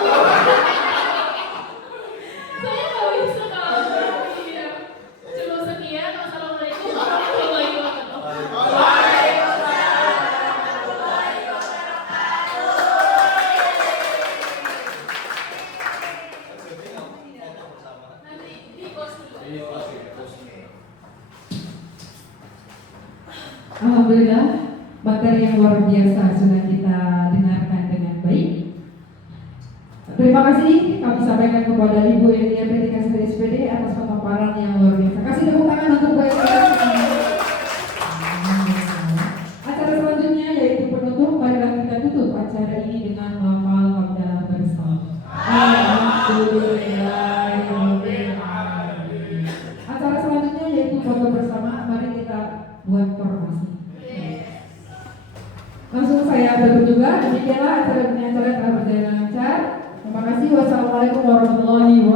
Saya nggak bisa kalau iya. Cuma sekian. Wassalamualaikum warahmatullahi wabarakatuh. Nanti di pos dulu. Alhamdulillah, materi yang luar biasa sudah kita dengarkan dengan baik. Terima kasih kami sampaikan kepada Ibu Elia PT Kasih SPD atas pemaparan yang luar biasa. Kasih tepuk tangan untuk Bu Elia. Acara selanjutnya yaitu penutup. Marilah kita tutup acara ini dengan melafal hamdalah bersama. Alhamdulillahirobbilalamin. Acara selanjutnya yaitu foto bersama. Mari kita buat formasi. Langsung saya tutup juga. Demikianlah acara telah berjalan lancar. Terima kasih. Wassalamualaikum warahmatullahi wabarakatuh.